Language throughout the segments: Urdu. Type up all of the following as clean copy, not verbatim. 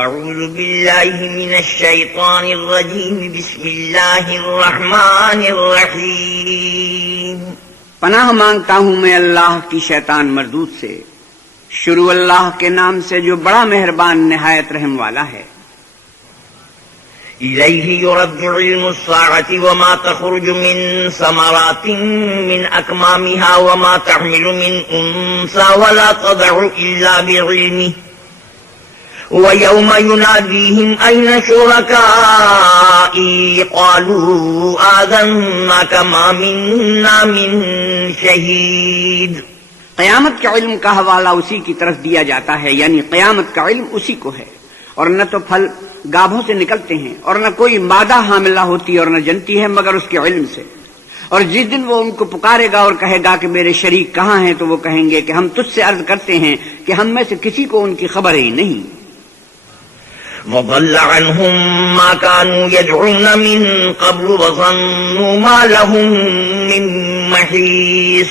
اعوذ باللہ من الشیطان الرجیم بسم اللہ الرحمن الرحیم پناہ مانگتا ہوں میں اللہ کی شیطان مردود سے، شروع اللہ کے نام سے جو بڑا مہربان نہایت رحم والا ہے۔ الیہ یرد علم الساعة وما تخرج من ثمرات من اکمامها وما تحمل من انثى ولا تضع الا بعلمه وَيَوْمَ يُنَادِيهِمْ أَيْنَ شُرَكَائِي قَالُوا آذَنَّاكَ مَا مِنَّا مِن شَهِيدٍ۔ قیامت کے علم کا حوالہ اسی کی طرف دیا جاتا ہے، یعنی قیامت کا علم اسی کو ہے، اور نہ تو پھل گابھوں سے نکلتے ہیں اور نہ کوئی مادہ حاملہ ہوتی اور نہ جنتی ہے مگر اس کے علم سے، اور جس دن وہ ان کو پکارے گا اور کہے گا کہ میرے شریک کہاں ہیں، تو وہ کہیں گے کہ ہم تجھ سے عرض کرتے ہیں کہ ہم میں سے کسی کو ان کی خبر ہی نہیں۔ وضل عنهم ما كانوا يدعون من قبل وظنوا ما لهم من محيص،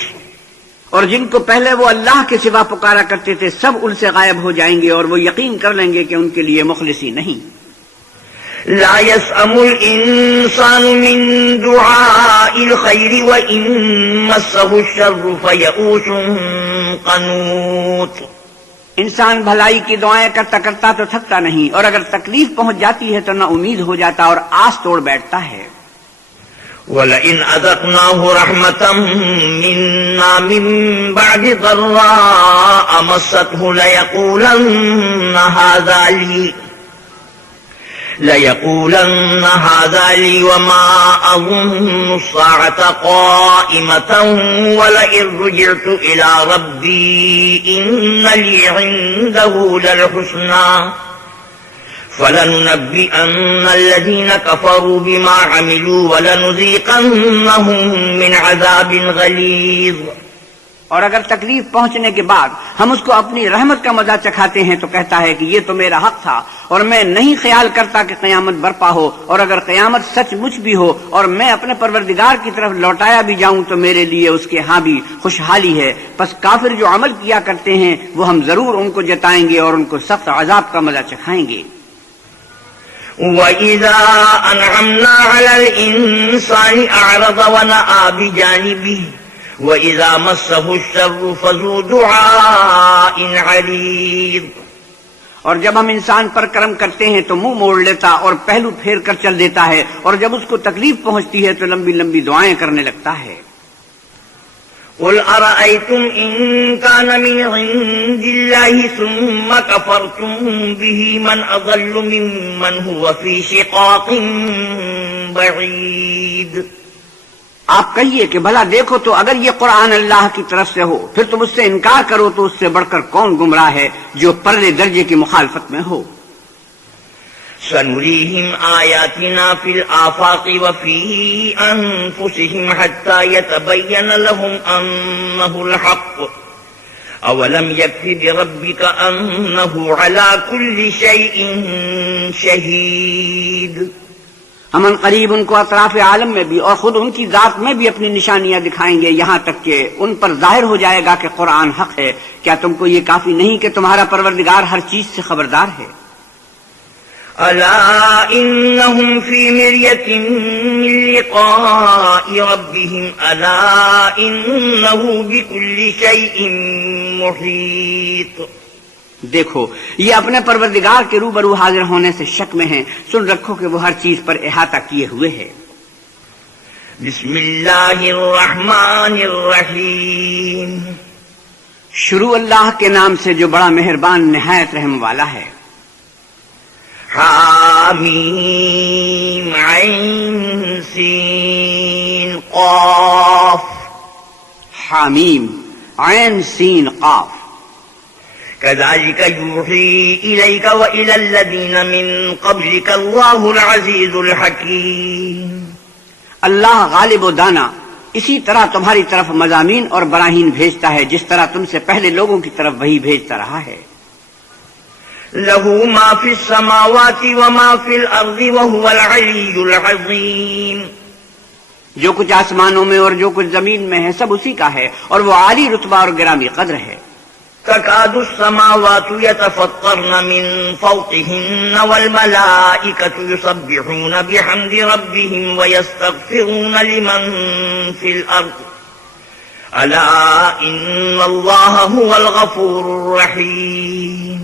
اور جن کو پہلے وہ اللہ کے سوا پکارا کرتے تھے سب ان سے غائب ہو جائیں گے اور وہ یقین کر لیں گے کہ ان کے لیے مخلصی نہیں۔ لا يسأم الإنسان من دعاء الخير وإن مسه الشر فيئوس قنوط۔ انسان بھلائی کی دعائیں کرتا کرتا تو تھکتا نہیں، اور اگر تکلیف پہنچ جاتی ہے تو نہ امید ہو جاتا اور آس توڑ بیٹھتا ہے۔ وَلَئِنْ أَذَقْنَاهُ رَحْمَةً مِنَّا مِن بَعْدِ ضَرَّاءَ مَسَّتْهُ لَيَقُولَنَّ هَذَا لِي وَمَا أَظُنُّ السَّاعَةَ قَائِمَةً وَلَئِن رُجِعْتُ إِلَى رَبِّي إِنَّ لِي عِندَهُ لَلْحُسْنَى فَلَنُنَبِّئَنَّ الَّذِينَ كَفَرُوا بِمَا عَمِلُوا وَلَنُذِيقَنَّهُم مِّنْ عَذَابٍ غَلِيظٍ۔ اور اگر تکلیف پہنچنے کے بعد ہم اس کو اپنی رحمت کا مزہ چکھاتے ہیں تو کہتا ہے کہ یہ تو میرا حق تھا اور میں نہیں خیال کرتا کہ قیامت برپا ہو، اور اگر قیامت سچ مچ بھی ہو اور میں اپنے پروردگار کی طرف لوٹایا بھی جاؤں تو میرے لیے اس کے ہاں بھی خوشحالی ہے۔ پس کافر جو عمل کیا کرتے ہیں وہ ہم ضرور ان کو جتائیں گے اور ان کو سخت عذاب کا مزہ چکھائیں گے۔ وَإِذَا أَنْعَمْنَا عَلَى الْإِنسَانِ أَعْرَضَ وَنَأَىٰ بِجَانِبِهِ وَإِذَا مَسَّهُ الشَّرُّ فَذُو دُعَاءٍ عَرِيضٍ۔ اور جب ہم انسان پر کرم کرتے ہیں تو منہ موڑ لیتا اور پہلو پھیر کر چل دیتا ہے، اور جب اس کو تکلیف پہنچتی ہے تو لمبی لمبی دعائیں کرنے لگتا ہے۔ قُلْ أَرَأَيْتُمْ إِن كَانَ مِنْ عِندِ اللَّهِ ثُمَّ كَفَرْتُمْ بِهِ مَنْ أَضَلُّ مِمَّنْ هُوَ فِي شِقَاقٍ بَعِيدٍ۔ آپ کہیے کہ بھلا دیکھو تو اگر یہ قرآن اللہ کی طرف سے ہو پھر تم اس سے انکار کرو تو اس سے بڑھ کر کون گمراہ ہے جو پرلے درجے کی مخالفت میں ہو۔ سَنُرِيهِمْ آيَاتِنَا فِي الْآفَاقِ وَفِي أَنفُسِهِمْ حَتَّى يَتَبَيَّنَ لَهُمْ أَنَّهُ الْحَقُّ أَوَلَمْ يَكْفِ بِرَبِّكَ أَنَّهُ عَلَى كُلِّ شَيْءٍ شَهِيدٌ۔ ہم ان قریب ان کو اطراف عالم میں بھی اور خود ان کی ذات میں بھی اپنی نشانیاں دکھائیں گے، یہاں تک کہ ان پر ظاہر ہو جائے گا کہ قرآن حق ہے۔ کیا تم کو یہ کافی نہیں کہ تمہارا پروردگار ہر چیز سے خبردار ہے؟ أَلَا إِنَّهُمْ فِي مِرْيَةٍ مِّن لِّقَاءِ رَبِّهِمْ أَلَا إِنَّهُ بِكُلِّ شَيْءٍ مُحِيطٌ۔ دیکھو یہ اپنے پروردگار کے روبرو حاضر ہونے سے شک میں ہیں، سن رکھو کہ وہ ہر چیز پر احاطہ کیے ہوئے ہے۔ بسم اللہ الرحمن الرحیم، شروع اللہ کے نام سے جو بڑا مہربان نہایت رحم والا ہے۔ حامیم عین سین قاف۔ حامیم عین سین قاف۔ كذلك يوحي إليك وإلى الذين من قبلك الله العزيز الحكيم۔ اللہ غالب و دانا اسی طرح تمہاری طرف مضامین اور براہین بھیجتا ہے جس طرح تم سے پہلے لوگوں کی طرف وہی بھیجتا رہا ہے۔ له ما في السماوات وما في الأرض وهو العلي العظيم۔ جو کچھ آسمانوں میں اور جو کچھ زمین میں ہے سب اسی کا ہے اور وہ عالی رتبہ اور گرامی قدر ہے۔ تكاد السماوات يتفطرن من فوقهن والملائكة يسبحون بحمد ربهم ويستغفرون لمن في الأرض ألا إن الله هو الغفور الرحيم.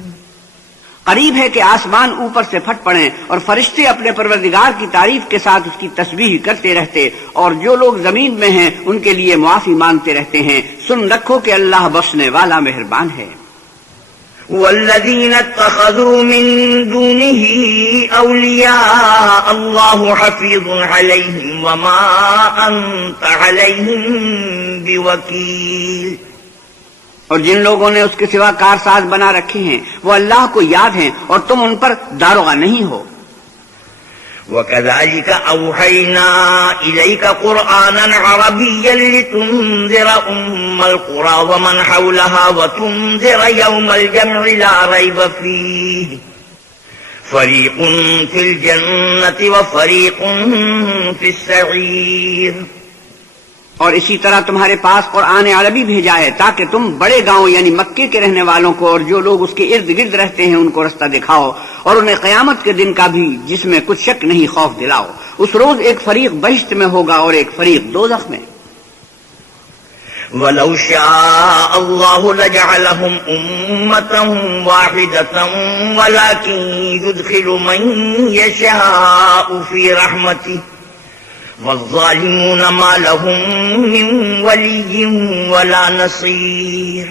قریب ہے کہ آسمان اوپر سے پھٹ پڑیں اور فرشتے اپنے پروردگار کی تعریف کے ساتھ اس کی تسبیح کرتے رہتے، اور جو لوگ زمین میں ہیں ان کے لیے معافی مانگتے رہتے ہیں. سن رکھو کہ اللہ بخشنے والا مہربان ہے. والذين اتخذوا من دونه أولياء الله حفيظ عليهم وما أنت عليهم بوكيل. اور جن لوگوں نے اس کے سوا کارساز بنا رکھے ہیں وہ اللہ کو یاد ہیں اور تم ان پر داروغہ نہیں ہو. وَكَذَلِكَ أَوْحَيْنَا إِلَيْكَ قُرْآنًا عَرَبِيًّا لِتُنذِرَ أُمَّ الْقُرَى وَمَنْ حَوْلَهَا وَتُنذِرَ يَوْمَ الْجَمْعِ لَا رَيْبَ فِيهِ فَرِيقٌ فِي الْجَنَّةِ وَفَرِيقٌ فِي السَّعِيرِ. اور اسی طرح تمہارے پاس قرآن عربی بھیجا ہے تاکہ تم بڑے گاؤں یعنی مکے کے رہنے والوں کو اور جو لوگ اس کے ارد گرد رہتے ہیں ان کو رستہ دکھاؤ، اور انہیں قیامت کے دن کا بھی جس میں کچھ شک نہیں خوف دلاؤ. اس روز ایک فریق بہشت میں ہوگا اور ایک فریق دوزخ میں. وَلَوْ شَاءَ اللَّهُ لَجَعَلَهُمْ أُمَّةً وَاحِدَةً وَلَكِنْ يُدْخِلُ مَن يَشَاءُ فِي رَحْمَتِهِ والظالمون ما لهم من ولي ولا نصير.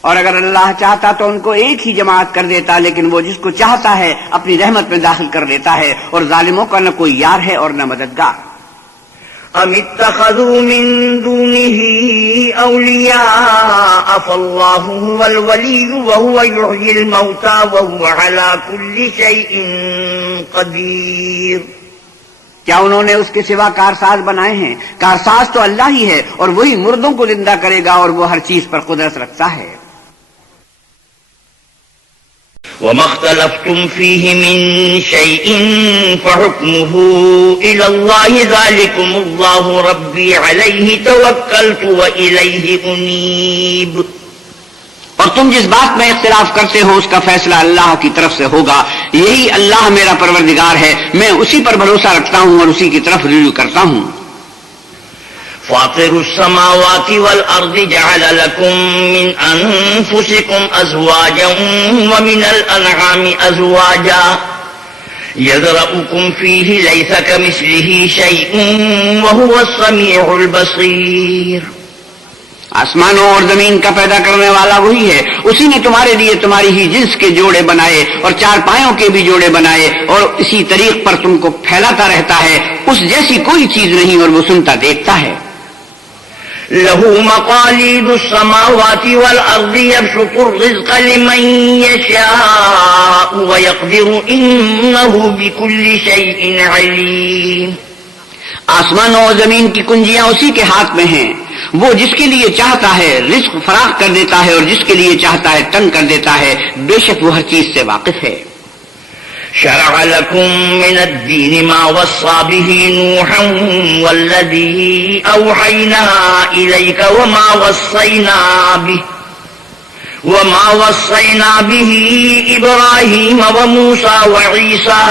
اور اگر اللہ چاہتا تو ان کو ایک ہی جماعت کر دیتا، لیکن وہ جس کو چاہتا ہے اپنی رحمت میں داخل کر لیتا ہے، اور ظالموں کا نہ کوئی یار ہے اور نہ مددگار. ام اتخذوا من دونه اولیاء فالله هو الولي وهو يحيي الموتى وهو على كل شيء قدير. کیا انہوں نے اس کے سوا کارساز بنائے ہیں؟ کارساز تو اللہ ہی ہے اور وہی مردوں کو زندہ کرے گا اور وہ ہر چیز پر قدرت رکھتا ہے. وَمَا اخْتَلَفْتُمْ فِيهِ مِن شَيْءٍ فَحُكْمُهُ إِلَى اللَّهِ ذَلِكُمُ اللَّهُ رَبِّي عَلَيْهِ تَوَكَّلْتُ وَإِلَيْهِ أُنِيبُ. اور تم جس بات میں اختلاف کرتے ہو اس کا فیصلہ اللہ کی طرف سے ہوگا. یہی اللہ میرا پروردگار ہے، میں اسی پر بھروسہ رکھتا ہوں اور اسی کی طرف رجوع کرتا ہوں. فاطر السماوات والأرض جعل لكم من أنفسكم أزواجا ومن الأنعام أزواجا يذرأكم فيه ليس كمثله شيء وهو السميع البصير. آسمانوں اور زمین کا پیدا کرنے والا وہی ہے. اسی نے تمہارے لیے تمہاری ہی جنس کے جوڑے بنائے اور چار پایوں کے بھی جوڑے بنائے، اور اسی طریق پر تم کو پھیلاتا رہتا ہے. اس جیسی کوئی چیز نہیں اور وہ سنتا دیکھتا ہے. له مقاليد السماوات والأرض يبسط الرزق لمن يشاء ويقدر إنه بكل شيء عليم. آسمانوں اور زمین کی کنجیاں اسی کے ہاتھ میں ہیں. وہ جس کے لیے چاہتا ہے رزق فراخ کر دیتا ہے اور جس کے لیے چاہتا ہے تنگ کر دیتا ہے. بے شک وہ ہر چیز سے واقف ہے. شرع لكم من الدين ما وصى به نوحا والذي أوحينا إليك وما وصينا به إبراهيم وموسى وعيسى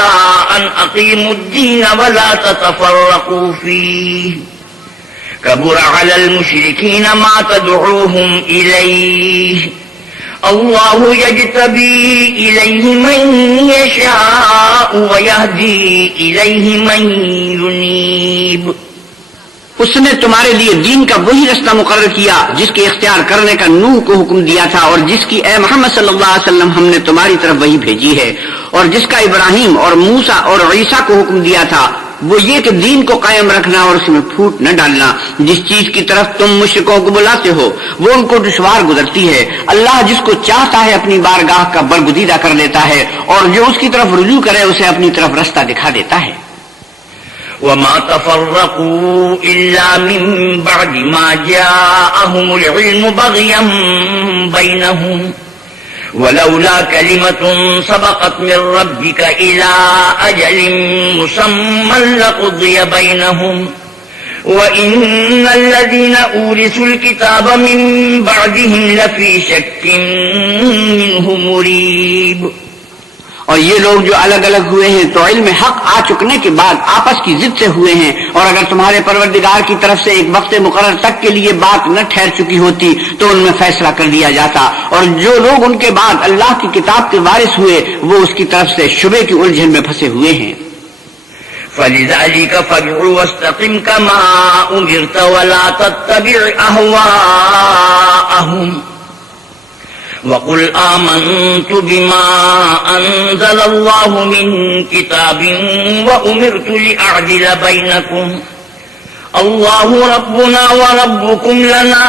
أن أقيموا الدين ولا تتفرقوا فيه كبر على المشركين ما تدعوهم إليه الله يجتبي إليه من يشاء ويهدي إليه من ينيب. اس نے تمہارے لیے دین کا وہی رستہ مقرر کیا جس کے اختیار کرنے کا نوح کو حکم دیا تھا اور جس کی اے محمد صلی اللہ علیہ وسلم ہم نے تمہاری طرف وہی بھیجی ہے، اور جس کا ابراہیم اور موسیٰ اور عیسیٰ کو حکم دیا تھا وہ یہ کہ دین کو قائم رکھنا اور اس میں پھوٹ نہ ڈالنا. جس چیز کی طرف تم مشرکوں کو بلاتے ہو وہ ان کو دشوار گزرتی ہے. اللہ جس کو چاہتا ہے اپنی بارگاہ کا برگزیدہ کر لیتا ہے اور جو اس کی طرف رجوع کرے اسے اپنی طرف رستہ دکھا دیتا ہے. وما تفرقوا إلا من بعد ما جاءهم العلم بغيا بينهم ولولا كلمة سبقت من ربك إلى أجل مسمى لقضي بينهم وَإِنَّ الَّذِينَ أُورِثُوا الْكِتَابَ مِن بَعْدِهِمْ لَفِي شَكٍّ مِّنْهُ مُرِيبٍ. اور یہ لوگ جو الگ الگ ہوئے ہیں تو علم حق آ چکنے کے بعد آپس کی ضد سے ہوئے ہیں، اور اگر تمہارے پروردگار کی طرف سے ایک وقت مقرر تک کے لیے بات نہ ٹھہر چکی ہوتی تو ان میں فیصلہ کر دیا جاتا، اور جو لوگ ان کے بعد اللہ کی کتاب کے وارث ہوئے وہ اس کی طرف سے شبے کی الجھن میں پھنسے ہوئے ہیں. فَلِذَلِكَ فَادْعُ وَاسْتَقِمْ كَمَا أُمِرْتَ وَلَا تَتَّبِعْ أَهْوَاءَهُمْ وَقُلْ آمَنْتُ بِمَا أَنزَلَ اللَّهُ مِنْ كِتَابٍ وَأُمِرْتُ لِأَعْدِلَ بَيْنَكُمْ اللَّهُ رَبُّنَا وَرَبُّكُمْ لَنَا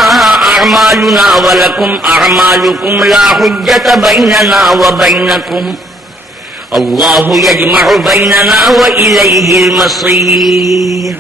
أَعْمَالُنَا وَلَكُمْ أَعْمَالُكُمْ لَا حُجَّةَ بَيْنَنَا وَبَيْنَكُمْ اللَّهُ يَجْمَعُ بَيْنَنَا وَإِلَيْهِ الْمَصِيرُ.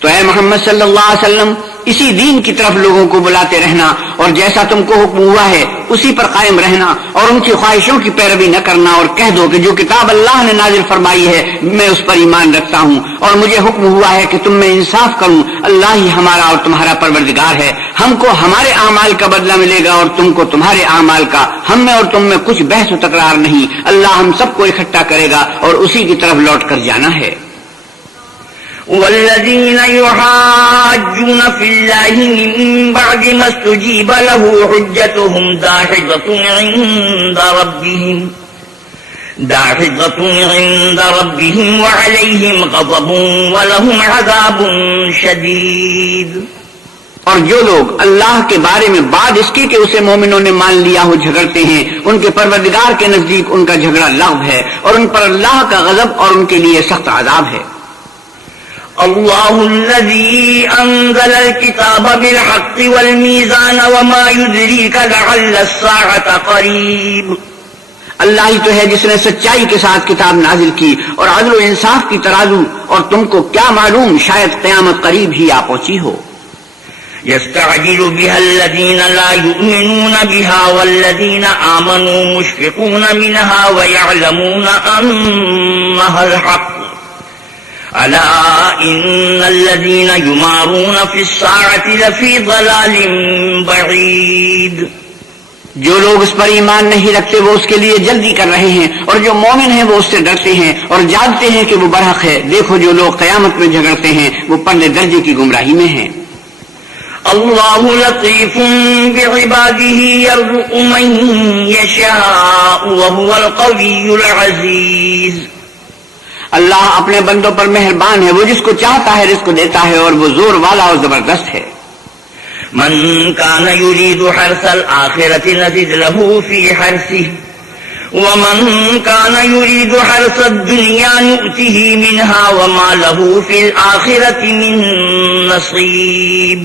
تو اے محمد صلی اللہ علیہ وسلم اسی دین کی طرف لوگوں کو بلاتے رہنا، اور جیسا تم کو حکم ہوا ہے اسی پر قائم رہنا، اور ان کی خواہشوں کی پیروی نہ کرنا، اور کہہ دو کہ جو کتاب اللہ نے نازل فرمائی ہے میں اس پر ایمان رکھتا ہوں، اور مجھے حکم ہوا ہے کہ تم میں انصاف کروں. اللہ ہی ہمارا اور تمہارا پروردگار ہے، ہم کو ہمارے اعمال کا بدلہ ملے گا اور تم کو تمہارے اعمال کا. ہم میں اور تم میں کچھ بحث و تکرار نہیں، اللہ ہم سب کو اکٹھا کرے گا اور اسی کی طرف لوٹ کر جانا ہے. والذين يحاجون في الله من بعد ما استجيب له حجتهم داحضة عند ربهم وعليهم غضب ولهم عذاب شديد. اور جو لوگ اللہ کے بارے میں بعد اس کی کہ اسے مومنوں نے مان لیا ہو جھگڑتے ہیں، ان کے پروردگار کے نزدیک ان کا جھگڑا لغو ہے، اور ان پر اللہ کا غضب اور ان کے لیے سخت عذاب ہے. الله الذي أنزل الكتاب بالحق والميزان وما يدريك لعل الساعة قريب. اللہ ہی تو ہے جس نے سچائی کے ساتھ کتاب نازل کی اور عدل و انصاف کی ترازو، اور تم کو کیا معلوم شاید قیامت قریب ہی آ پہنچی ہو. يستعجل بها الذين لا يؤمنون بها والذين آمنوا مشفقون منها ويعلمون أنها الحق ألا إن الذين يمارون في الساعة لفي ضلال بعيد. جو لوگ اس پر ایمان نہیں رکھتے وہ اس کے لیے جلدی کر رہے ہیں، اور جو مومن ہیں وہ اس سے ڈرتے ہیں اور جانتے ہیں کہ وہ برحق ہے. دیکھو جو لوگ قیامت میں جھگڑتے ہیں وہ پرلے درجے کی گمراہی میں ہیں. اللہ لطیف بعباده يرزق من يشاء وهو القوي العزيز. اللہ اپنے بندوں پر مہربان ہے، وہ جس کو چاہتا ہے رزق دیتا ہے، اور وہ زور والا اور زبردست ہے. من كان يريد حرث الآخرة نزد له في حرثه ومن كان يريد حرث الدنيا نؤته منها وما له في الآخرة من نصيب.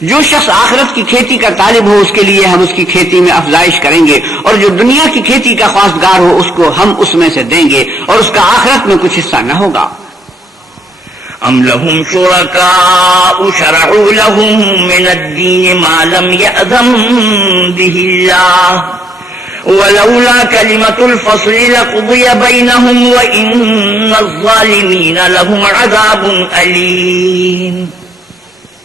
جو شخص آخرت کی کھیتی کا طالب ہو اس کے لیے ہم اس کی کھیتی میں افزائش کریں گے، اور جو دنیا کی کھیتی کا خواستگار ہو اس کو ہم اس میں سے دیں گے، اور اس کا آخرت میں کچھ حصہ نہ ہوگا. ام لهم شركاء شرعوا لهم من الدين ما لم يأذن به الله ولولا كلمة الفصل لقضي بينهم وإن الظالمين لهم عذاب أليم.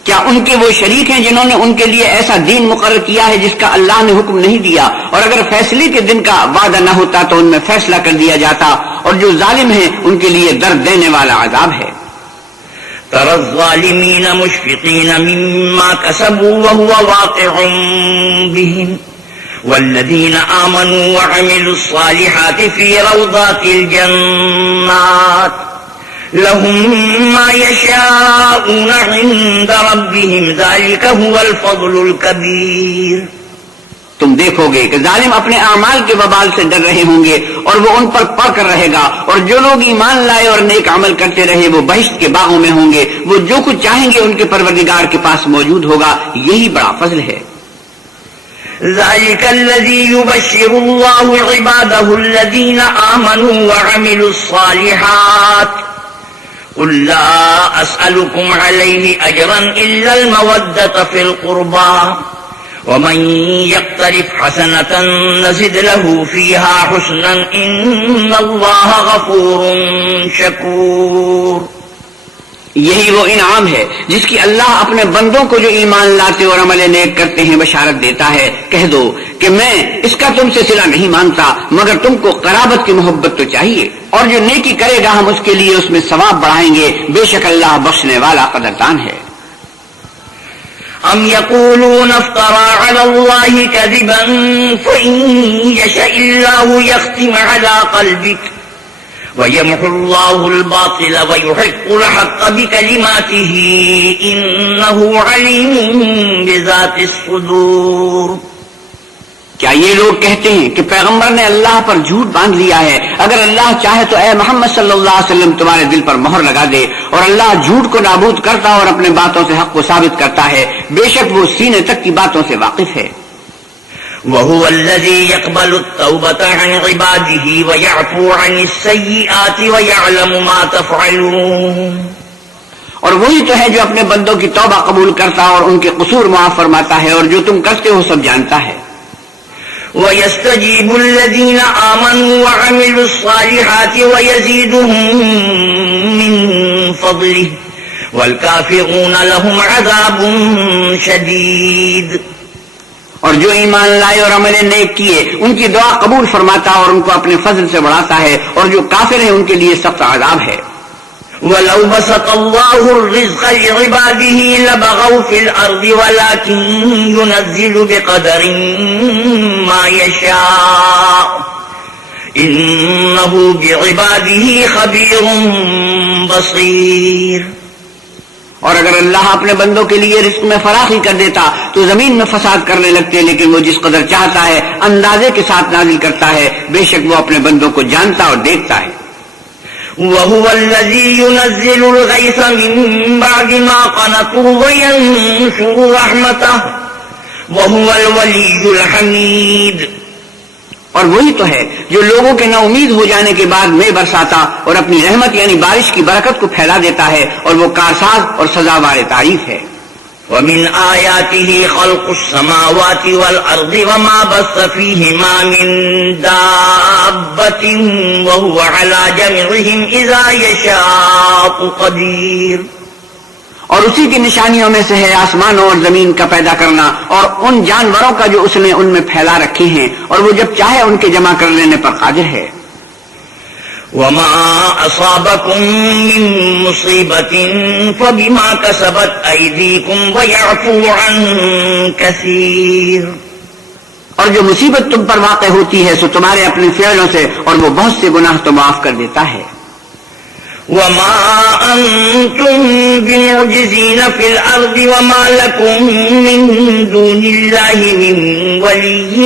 کیا ان کے وہ شریک ہیں جنہوں نے ان کے لیے ایسا دین مقرر کیا ہے جس کا اللہ نے حکم نہیں دیا، اور اگر فیصلے کے دن کا وعدہ نہ ہوتا تو ان میں فیصلہ کر دیا جاتا، اور جو ظالم ہیں ان کے لیے درد دینے والا عذاب ہے. ترى الظالمين مشفقين مما كسبوا وهو واقع بهم والذين آمنوا وعملوا الصالحات في روضات الجنات لهم ما يشاءون عند ربهم ذلك هو الفضل الكبير. تم دیکھو گے کہ ظالم اپنے اعمال کے وبال سے ڈر رہے ہوں گے اور وہ ان پر پڑ کر رہے گا، اور جو لوگ ایمان لائے اور نیک عمل کرتے رہے وہ بہشت کے باغوں میں ہوں گے. وہ جو کچھ چاہیں گے ان کے پروردگار کے پاس موجود ہوگا. یہی بڑا فضل ہے. ذلك الذي يبشر الله عباده الذين آمنوا وعملوا الصالحات قل لا أسألكم عليه أجرا إلا المودة في القربى ومن يقترف حسنة نزد له فيها حسنا إن الله غفور شكور. یہی وہ انعام ہے جس کی اللہ اپنے بندوں کو جو ایمان لاتے اور عمل نیک کرتے ہیں بشارت دیتا ہے. کہہ دو کہ میں اس کا تم سے صلہ نہیں مانگتا مگر تم کو قرابت کی محبت تو چاہیے، اور جو نیکی کرے گا ہم اس کے لیے اس میں ثواب بڑھائیں گے، بے شک اللہ بخشنے والا قدردان ہے. ام يقولون افترى على الله كذبا فإن يشاء الله يختم على قلبك ويمحو الله الباطل ويحق الحق بكلماته إنه عليم بذات الصدور. کیا یہ لوگ کہتے ہیں کہ پیغمبر نے اللہ پر جھوٹ باندھ لیا ہے؟ اگر اللہ چاہے تو اے محمد صلی اللہ علیہ وسلم تمہارے دل پر مہر لگا دے، اور اللہ جھوٹ کو نابود کرتا اور اپنے باتوں سے حق کو ثابت کرتا ہے، بے شک وہ سینے تک کی باتوں سے واقف ہے. وهو الذي يقبل التوبة عن عباده ويعفو عن السيئات ويعلم ما تفعلون. اور وہی تو ہے جو اپنے بندوں کی توبہ قبول کرتا اور ان کے قصور معاف فرماتا ہے، اور جو تم کرتے ہو سب جانتا ہے. وَيَسْتَجِيبُ الَّذِينَ آمَنُوا وَعَمِلُوا الصَّالِحَاتِ وَيَزِيدُهُم مِّن فَضْلِهِ وَالْكَافِرُونَ لَهُمْ عَذَابٌ شَدِيدٌ. اور جو ایمان لائے اور عمل نیک کیے ان کی دعا قبول فرماتا اور ان کو اپنے فضل سے بڑھاتا ہے، اور جو کافر ہیں ان کے لیے سخت عذاب ہے. وَلَوْ بَسَطَ اللَّهُ الرِّزْقَ لِعِبَادِهِ لَبَغَوْا فِي الْأَرْضِ وَلَكِن يُنَزِّلُ بِقَدَرٍ مَّا يَشَاءُ إِنَّهُ بِعِبَادِهِ خَبِيرٌ بَصِيرٌ. اور اگر اللہ اپنے بندوں کے لیے رزق میں فراخی کر دیتا تو زمین میں فساد کرنے لگتے، لیکن وہ جس قدر چاہتا ہے اندازے کے ساتھ نازل کرتا ہے، بے شک وہ اپنے بندوں کو جانتا اور دیکھتا ہے. وَهُوَ الَّذِي يُنَزِّلُ الْغَيْثَ مِن بَعْدِ مَا قَنَطُوا وَيَنشُرُ رَحْمَتَهُ وَهُوَ الْوَلِيُّ الْحَمِيدُ. اور وہی تو ہے جو لوگوں کے نا امید ہو جانے کے بعد میں برساتا اور اپنی رحمت یعنی بارش کی برکت کو پھیلا دیتا ہے، اور وہ کارساز اور سزاوار تعریف ہے. وَمِنْ آيَاتِهِ خَلْقُ السَّمَاوَاتِ وَالْأَرْضِ وَمَا بَثَّ فِيهِمَا مِن دَابَّةٍ وَهُوَ عَلَى جَمْعِهِمْ إِذَا يَشَاءُ قَدِيرٌ. اور اسی کی نشانیوں میں سے ہے آسمانوں اور زمین کا پیدا کرنا اور ان جانوروں کا جو اس نے ان میں پھیلا رکھے ہیں، اور وہ جب چاہے ان کے جمع کر لینے پر قادر ہے. وَمَا أَصَابَكُم مِّن مُّصِيبَةٍ فَبِمَا كَسَبَتْ أَيْدِيكُمْ وَيَعْفُو عَن كَثِيرٍ. اور جو مصیبت تم پر واقع ہوتی ہے سو تمہارے اپنے فعلوں سے، اور وہ بہت سے گناہ تو معاف کر دیتا ہے. وَمَا أَنتُم بِمُعْجِزِينَ فِي الْأَرْضِ وَمَا لَكُم مِّن دُونِ اللَّهِ مِن وَلِيٍّ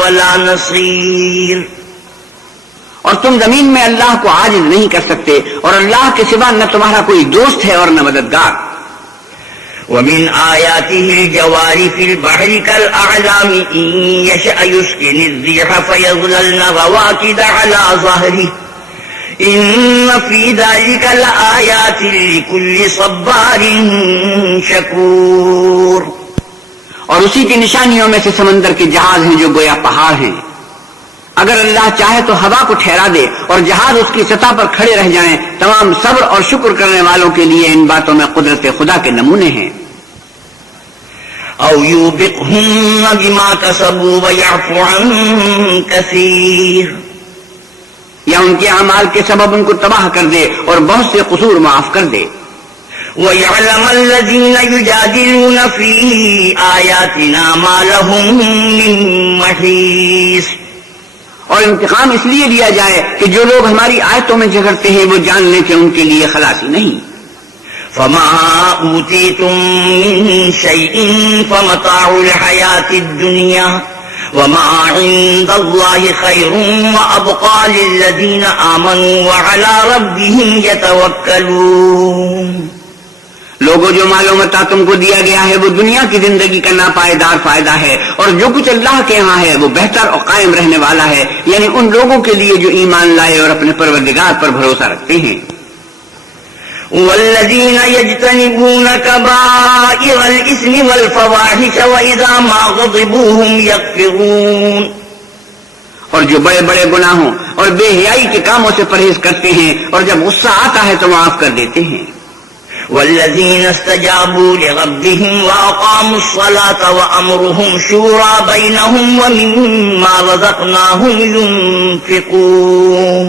وَلَا نَصِيرٍ. اور تم زمین میں اللہ کو عاجز نہیں کر سکتے، اور اللہ کے سوا نہ تمہارا کوئی دوست ہے اور نہ مددگار. وَمِنْ آيَاتِهِ الْجَوَارِ فِي الْبَحْرِ كَالْأَعْلَامِ إِن يَشَأْ يُسْكِنِ الرِّيحَ فَيَظْلَلْنَ رَوَاكِدَ عَلَى ظَهْرِهِ إِنَّ فِي ذَلِكَ لَآيَاتٍ لِكُلِّ صَبَّارٍ شَكُورٍ. اور اسی کی نشانیوں میں سے سمندر کے جہاز ہیں جو گویا پہاڑ ہیں. اگر اللہ چاہے تو ہوا کو ٹھہرا دے اور جہاز اس کی سطح پر کھڑے رہ جائیں. تمام صبر اور شکر کرنے والوں کے لیے ان باتوں میں قدرت خدا کے نمونے ہیں. أَوْ يُوبِقْهُنَّ بِمَا كَسَبُوا وَيَعْفُو عَن كَثِيرٍ. یا ان کے اعمال کے سبب ان کو تباہ کر دے اور بہت سے قصور معاف کر دے. وَيَعْلَمَ الَّذِينَ يُجَادِلُونَ فِي آيَاتِنَا مَا لَهُم مِّن مَّحِيصٍ. اور انتقام اس لیے لیا جائے کہ جو لوگ ہماری آیتوں میں جھگڑتے ہیں وہ جان لیں کہ ان کے لیے خلاصی نہیں. فَمَا أُوتِيتُم مِّن شَيْءٍ فَمَتَاعُ الْحَيَاةِ الدُّنْيَا وَمَا عِندَ اللَّهِ خَيْرٌ وَأَبْقَىٰ لِلَّذِينَ آمَنُوا وَعَلَىٰ رَبِّهِمْ يَتَوَكَّلُونَ. لوگوں جو معلومات تم کو دیا گیا ہے وہ دنیا کی زندگی کا ناپائیدار فائدہ ہے، اور جو کچھ اللہ کے ہاں ہے وہ بہتر اور قائم رہنے والا ہے، یعنی ان لوگوں کے لیے جو ایمان لائے اور اپنے پروردگار پر بھروسہ رکھتے ہیں. والذین یجتنبون کبائر الاسم والفواحش وإذا ما غضبوا هم یغفرون. اور جو بڑے بڑے گناہوں اور بے حیائی کے کاموں سے پرہیز کرتے ہیں اور جب غصہ آتا ہے تو معاف کر دیتے ہیں. والذين استجابوا لربهم وأقاموا الصلاة وأمرهم شورى بينهم ومما رزقناهم ينفقون.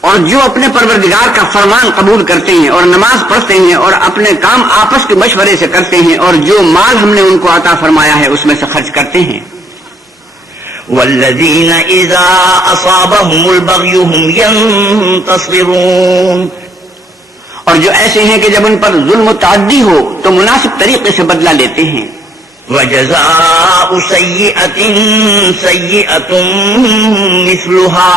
اور جو اپنے پروردگار کا فرمان قبول کرتے ہیں اور نماز پڑھتے ہیں اور اپنے کام آپس کے مشورے سے کرتے ہیں اور جو مال ہم نے ان کو عطا فرمایا ہے اس میں سے خرچ کرتے ہیں. والذين إذا أصابهم البغي هم ينتصرون. اور جو ایسے ہیں کہ جب ان پر ظلم و تعدی ہو تو مناسب طریقے سے بدلہ لیتے ہیں. وجزاء سيئة سيئة مثلها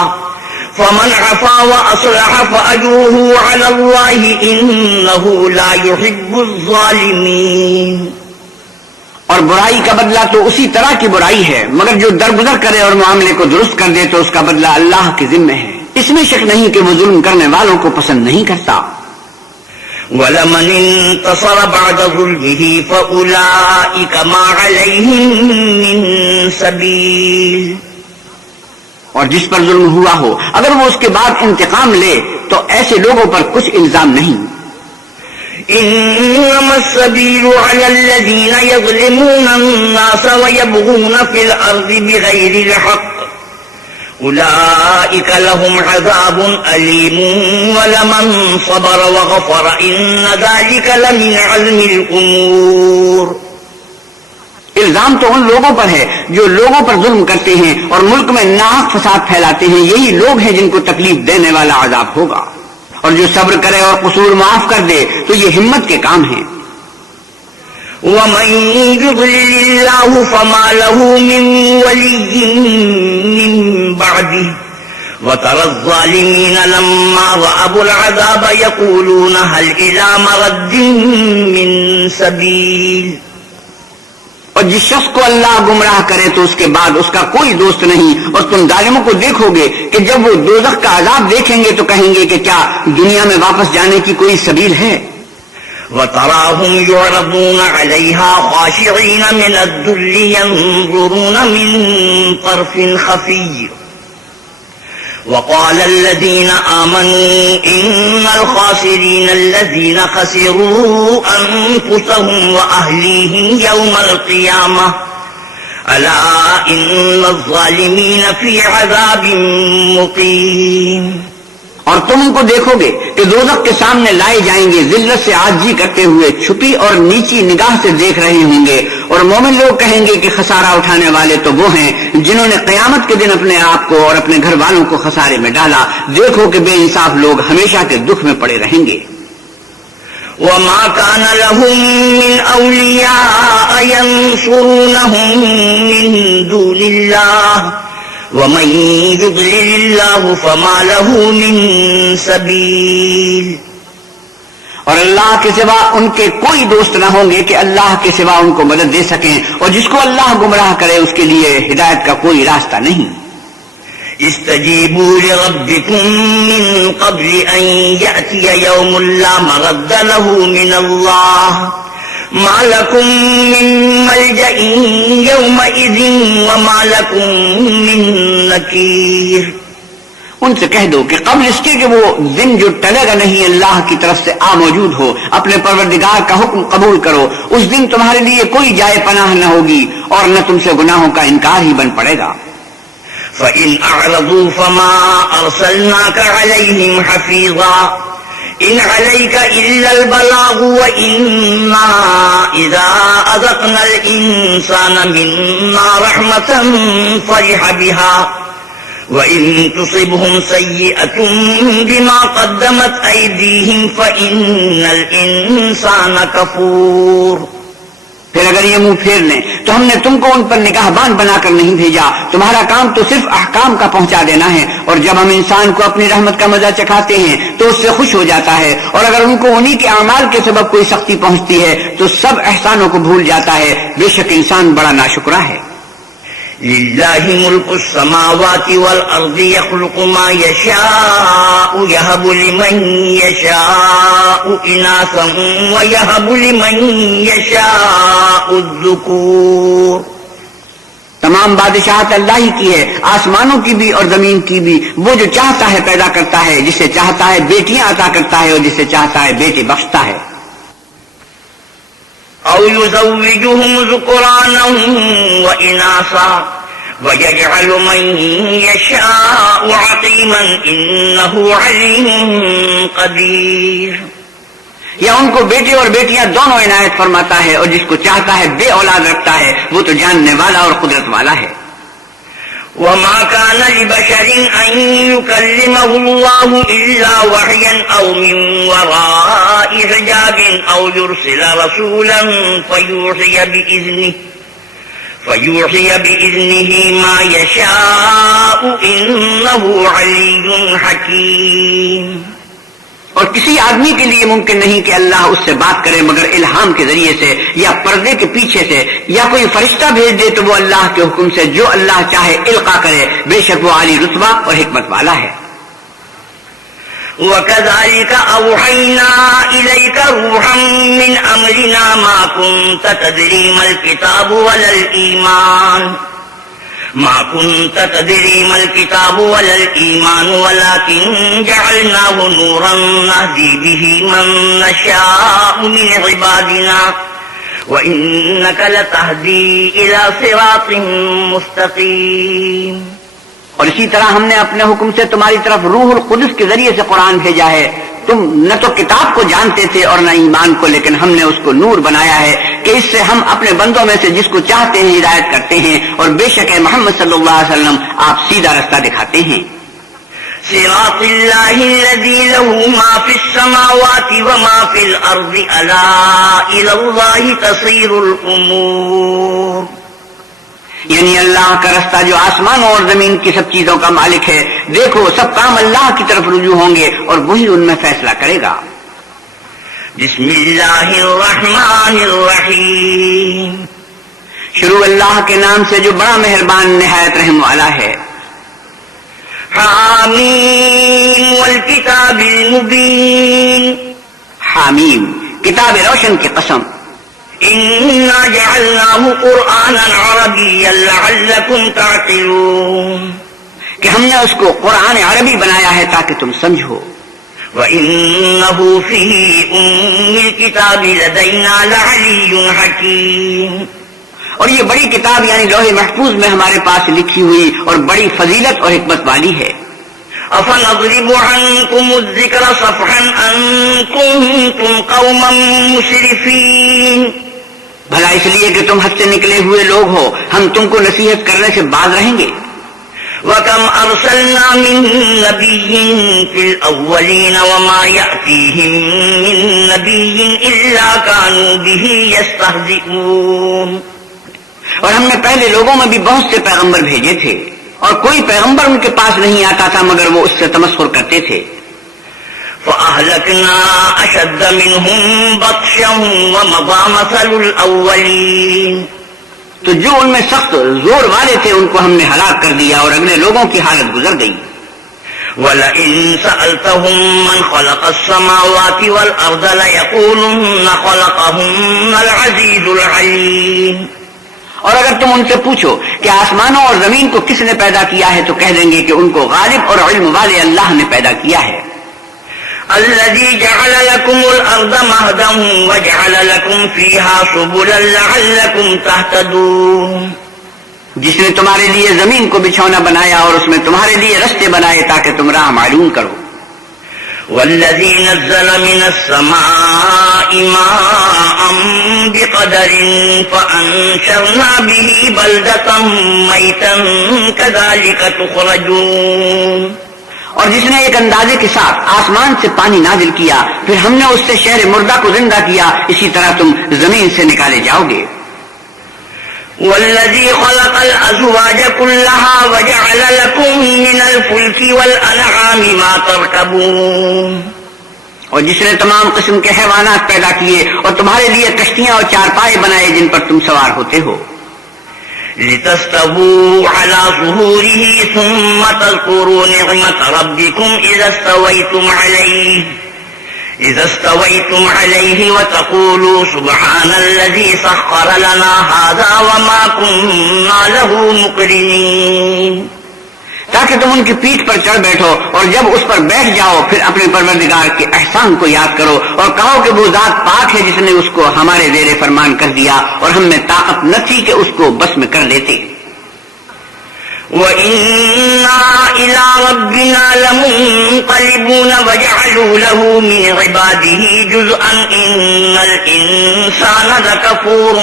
فمن عفا وأصلح فأجره على الله إنه لا يحب الظالمين. اور برائی کا بدلہ تو اسی طرح کی برائی ہے مگر جو درگزر کرے اور معاملے کو درست کر دے تو اس کا بدلہ اللہ کے ذمہ ہے. اس میں شک نہیں کہ وہ ظلم کرنے والوں کو پسند نہیں کرتا. وَلَمَنِ انتصر بعد ظلمه فَأُولَئِكَ مَا عَلَيْهِم مِّن سَبِيلٍ. اور جس پر ظلم ہوا ہو اگر وہ اس کے بعد انتقام لے تو ایسے لوگوں پر کچھ الزام نہیں. إنما السبيل على الذين يظلمون الناس ويبغون في الأرض بغير الحق أولئك لهم عذاب أليم ولمن صبر وغفر إن ذلك لمن عزم الأمور. الزام تو ان لوگوں پر ہے جو لوگوں پر ظلم کرتے ہیں اور ملک میں ناحق فساد پھیلاتے ہیں. یہی لوگ ہیں جن کو تکلیف دینے والا عذاب ہوگا. اور جو صبر کرے اور قصور معاف کر دے تو یہ ہمت کے کام ہیں. وَمَن يُضْلِلِ اللَّهُ فَمَا لَهُ مِن وَلِيٍّ مِّن بَعْدِهِ وَتَرَى الظَّالِمِينَ لَمَّا رَأَوُا الْعَذَابَ يَقُولُونَ هَلْ إِلَىٰ مَرَدٍّ مِّن سَبِيلٍ. اور جس شخص کو اللہ گمراہ کرے تو اس کے بعد اس کا کوئی دوست نہیں. اور تم ظالموں کو دیکھو گے کہ جب وہ دوزخ کا عذاب دیکھیں گے تو کہیں گے کہ کیا دنیا میں واپس جانے کی کوئی سبیل ہے. وَتَرَاهُمْ يُعْرَضُونَ عَلَيْهَا خَاشِعِينَ مِنَ الذُّلِّ يَنظُرُونَ مِن طَرْفٍ خَفِيٍّ وَقَالَ الَّذِينَ آمَنُوا إِنَّ الْخَاسِرِينَ الَّذِينَ خَسِرُوا أَنفُسَهُمْ وَأَهْلِيهِمْ يَوْمَ الْقِيَامَةِ أَلَا إِنَّ الظَّالِمِينَ فِي عَذَابٍ مُقِيمٍ. اور تم ان کو دیکھو گے کہ دوزخ کے سامنے لائے جائیں گے ذلت سے عاجزی کرتے ہوئے چھپی اور نیچی نگاہ سے دیکھ رہے ہوں گے. اور مومن لوگ کہیں گے کہ خسارہ اٹھانے والے تو وہ ہیں جنہوں نے قیامت کے دن اپنے آپ کو اور اپنے گھر والوں کو خسارے میں ڈالا. دیکھو کہ بے انصاف لوگ ہمیشہ کے دکھ میں پڑے رہیں گے. وَمَا كَانَ لَهُم مِّنْ أَوْلِيَاءَ يَنصُرُونَهُم مِّن دُونِ اللَّهِ وَمَن يُضْلِلِ اللَّهُ فَمَا لَهُ مِن سَبِيلٍ. اور اللہ کے سوا ان کے کوئی دوست نہ ہوں گے کہ اللہ کے سوا ان کو مدد دے سکیں. اور جس کو اللہ گمراہ کرے اس کے لیے ہدایت کا کوئی راستہ نہیں. استجیبوا لربکم من قبل ان یأتی یوم لا مرد له من اللہ ما لکم من ملجأ یومئذ وما لکم من نکیر. ان سے کہہ دو کہ قبل اس کے کہ وہ دن جو ٹلے گا نہیں اللہ کی طرف سے موجود ہو اپنے پروردگار کا حکم قبول کرو. اس دن تمہارے لیے کوئی جائے پناہ نہ ہوگی اور نہ تم سے گناہوں کا انکار ہی بن پڑے گا. فَإِنْ أَعْرَضُوا فَمَا أَرْسَلْنَاكَ عَلَيْهِمْ حَفِيظًا إِنْ عَلَيْكَ إِلَّا الْبَلَاغُ وَإِنَّا إِذَا أَذَقْنَا الْإِنسَانَ مِنَّا رَحْمَةً فَرِحَ بِهَا وَإِن تُصِبْهُمْ سَيِّئَةٌ بِمَا قَدَّمَتْ أَيْدِيهِمْ فَإِنَّ الْإِنسَانَ كَفُورٌ. پھر اگر یہ منہ پھیر لیں تو ہم نے تم کو ان پر نگہبان بنا کر نہیں بھیجا. تمہارا کام تو صرف احکام کا پہنچا دینا ہے. اور جب ہم انسان کو اپنی رحمت کا مزہ چکھاتے ہیں تو اس سے خوش ہو جاتا ہے. اور اگر ان کو انہی کے اعمال کے سبب کوئی سختی پہنچتی ہے تو سب احسانوں کو بھول جاتا ہے. بے شک انسان بڑا ناشکرا ہے. للہ ملک السماوات والارض يخلق ما يشاء يهب لمن يشاء اناثا ويهب لمن يشاء الذكور. تمام بادشاہت اللہ ہی کی ہے، آسمانوں کی بھی اور زمین کی بھی۔ وہ جو چاہتا ہے پیدا کرتا ہے، جسے چاہتا ہے بیٹیاں عطا کرتا ہے اور جسے چاہتا ہے بیٹے بخشتا ہے۔ او یزوجہم ذکرانا واناثا وَيَجْعَلُ مَن يَشَاءُ عَقِيمًا إِنَّهُ عَلِيمٌ قَدِيرٌ۔ یا ان کو بیٹے اور بیٹیاں دونوں عنایت فرماتا ہے، اور جس کو چاہتا ہے بے اولاد رکھتا ہے، وہ تو جاننے والا اور قدرت والا ہے۔ وَمَا كَانَ لِبَشَرٍ أَن يُكَلِّمَهُ اللَّهُ إِلَّا وَحْيًا أَوْ مِن وَرَاءِ حِجَابٍ أَوْ يُرْسِلَ رَسُولًا فَيُوحِيَ بِإِذْنِهِ مَا يَشَاءُ إِنَّهُ عَلِيٌّ حَكِيمٌ۔ اور کسی آدمی کے لیے ممکن نہیں کہ اللہ اس سے بات کرے مگر الہام کے ذریعے سے یا پردے کے پیچھے سے، یا کوئی فرشتہ بھیج دے تو وہ اللہ کے حکم سے جو اللہ چاہے القا کرے، بے شک وہ عالی رتبہ اور حکمت والا ہے۔ وَكَذَلِكَ أَوْحَيْنَا إِلَيْكَ رُوحًا مِّنْ أَمْرِنَا مَا كُنْتَ تَدْرِي مَا الْكِتَابُ وَلَا الْإِيمَانُ وَلَكِنْ جَعَلْنَاهُ نُورًا نَهْدِي بِهِ مَن نَّشَاءُ مِنْ عِبَادِنَا وَإِنَّكَ لَتَهْدِي إِلَى صِرَاطٍ مُسْتَقِيمٍ۔ اور اسی طرح ہم نے اپنے حکم سے تمہاری طرف روح القدس کے ذریعے سے قرآن بھیجا ہے۔ تم نہ تو کتاب کو جانتے تھے اور نہ ایمان کو، لیکن ہم نے اس کو نور بنایا ہے کہ اس سے ہم اپنے بندوں میں سے جس کو چاہتے ہیں ہدایت کرتے ہیں، اور بے شک محمد صلی اللہ علیہ وسلم آپ سیدھا رستہ دکھاتے ہیں۔ صراط اللہ الذی لہ ما فی السماوات وما فی الارض الا الی اللہ تصیر الامور۔ یعنی اللہ کا رستہ جو آسمانوں اور زمین کی سب چیزوں کا مالک ہے، دیکھو سب کام اللہ کی طرف رجوع ہوں گے اور وہی ان میں فیصلہ کرے گا۔ بسم اللہ الرحمن الرحیم۔ شروع اللہ کے نام سے جو بڑا مہربان نہایت رحم والا ہے۔ حامیم والکتاب المبین۔ حامیم کتاب روشن کی قسم۔ انا جعلناہ قرآنا عربیا لعلکم تعقلون، کہ ہم نے اس کو قرآن عربی بنایا ہے تاکہ تم سمجھو۔ وَإِنَّهُ فِي أُمِّ الْكِتَابِ لَدَيْنَا لَعَلِيٌّ حَكِيمٌ، اور یہ بڑی کتاب یعنی لوح محفوظ میں ہمارے پاس لکھی ہوئی اور بڑی فضیلت اور حکمت والی ہے۔ أَفَنَضْرِبُ عَنْكُمُ الذِّكْرَ صَفْحًا أَن كُنتُمْ قَوْمًا مُسْرِفِينَ، بھلا اس لیے کہ تم حد سے نکلے ہوئے لوگ ہو، ہم تم کو نصیحت کرنے سے باز رہیں گے۔ وَكَمْ أَرْسَلْنَا مِن نَّبِيٍّ فِي الْأَوَّلِينَ وَمَا يَأْتِيهِم مِّن نَّبِيٍّ إِلَّا كَانُوا بِهِ يَسْتَهْزِئُونَ، اور ہم نے پہلے لوگوں میں بھی بہت سے پیغمبر بھیجے تھے، اور کوئی پیغمبر ان کے پاس نہیں آتا تھا مگر وہ اس سے تمسخر کرتے تھے۔ فَأَهْلَكْنَا أَشَدَّ مِنْهُمْ بَطْشًا وَمَضَىٰ مَثَلُ الْأَوَّلِينَ، تو جو ان میں سخت زور والے تھے ان کو ہم نے ہلاک کر دیا اور اگلے لوگوں کی حالت گزر گئی۔ وَلَئِن سَأَلْتَهُم مَّنْ خَلَقَ السَّمَاوَاتِ وَالْأَرْضَ لَيَقُولُنَّ خَلَقَهُنَّ الْعَزِيزُ الْعَلِيمُ، اور اگر تم ان سے پوچھو کہ آسمانوں اور زمین کو کس نے پیدا کیا ہے تو کہہ دیں گے کہ ان کو غالب اور علم والے اللہ نے پیدا کیا ہے۔ الذي جعل لكم الأرض مهدا وجعل لكم فيها سبلا لعلكم تهتدون، جس نے تمہارے لیے زمین کو بچھونا بنایا اور اس میں تمہارے لیے رستے بنائے تاکہ تم راہ معلوم کرو۔ والذي نزل من السماء ماء بقدر فأنشرنا به بلدة ميتا كذلك تخرجون، اور جس نے ایک اندازے کے ساتھ آسمان سے پانی نازل کیا پھر ہم نے اس سے شہر مردہ کو زندہ کیا، اسی طرح تم زمین سے نکالے جاؤ گے۔ والذي خلق الأزواج كلها وجعل لكم من الفلك والأنعام ما تركبون، اور جس نے تمام قسم کے حیوانات پیدا کیے اور تمہارے لیے کشتیاں اور چارپائے بنائے جن پر تم سوار ہوتے ہو۔ لتستووا على ظهوره ثم تذكروا نعمة ربكم إذا استويتم عليه إذا استويتم عليه وتقولوا سبحان الذي سخر لنا هذا وما كنا له مقرنين، تاکہ تم ان کی پیٹھ پر چڑھ بیٹھو اور جب اس پر بیٹھ جاؤ پھر اپنے پروردگار کے احسان کو یاد کرو اور کہو کہ وہ ذات پاک ہے جس نے اس کو ہمارے زیر فرمان کر دیا اور ہم میں طاقت نہ تھی کہ اس کو بس میں کر لیتے۔ وَإِنَّا إِلَىٰ رَبِّنَا لَمُنقَلِبُونَ وَجَعَلُوا لَهُ مِنْ عِبَادِهِ جُزْءًا إِنَّ الْإِنسَانَ لَكَفُورٌ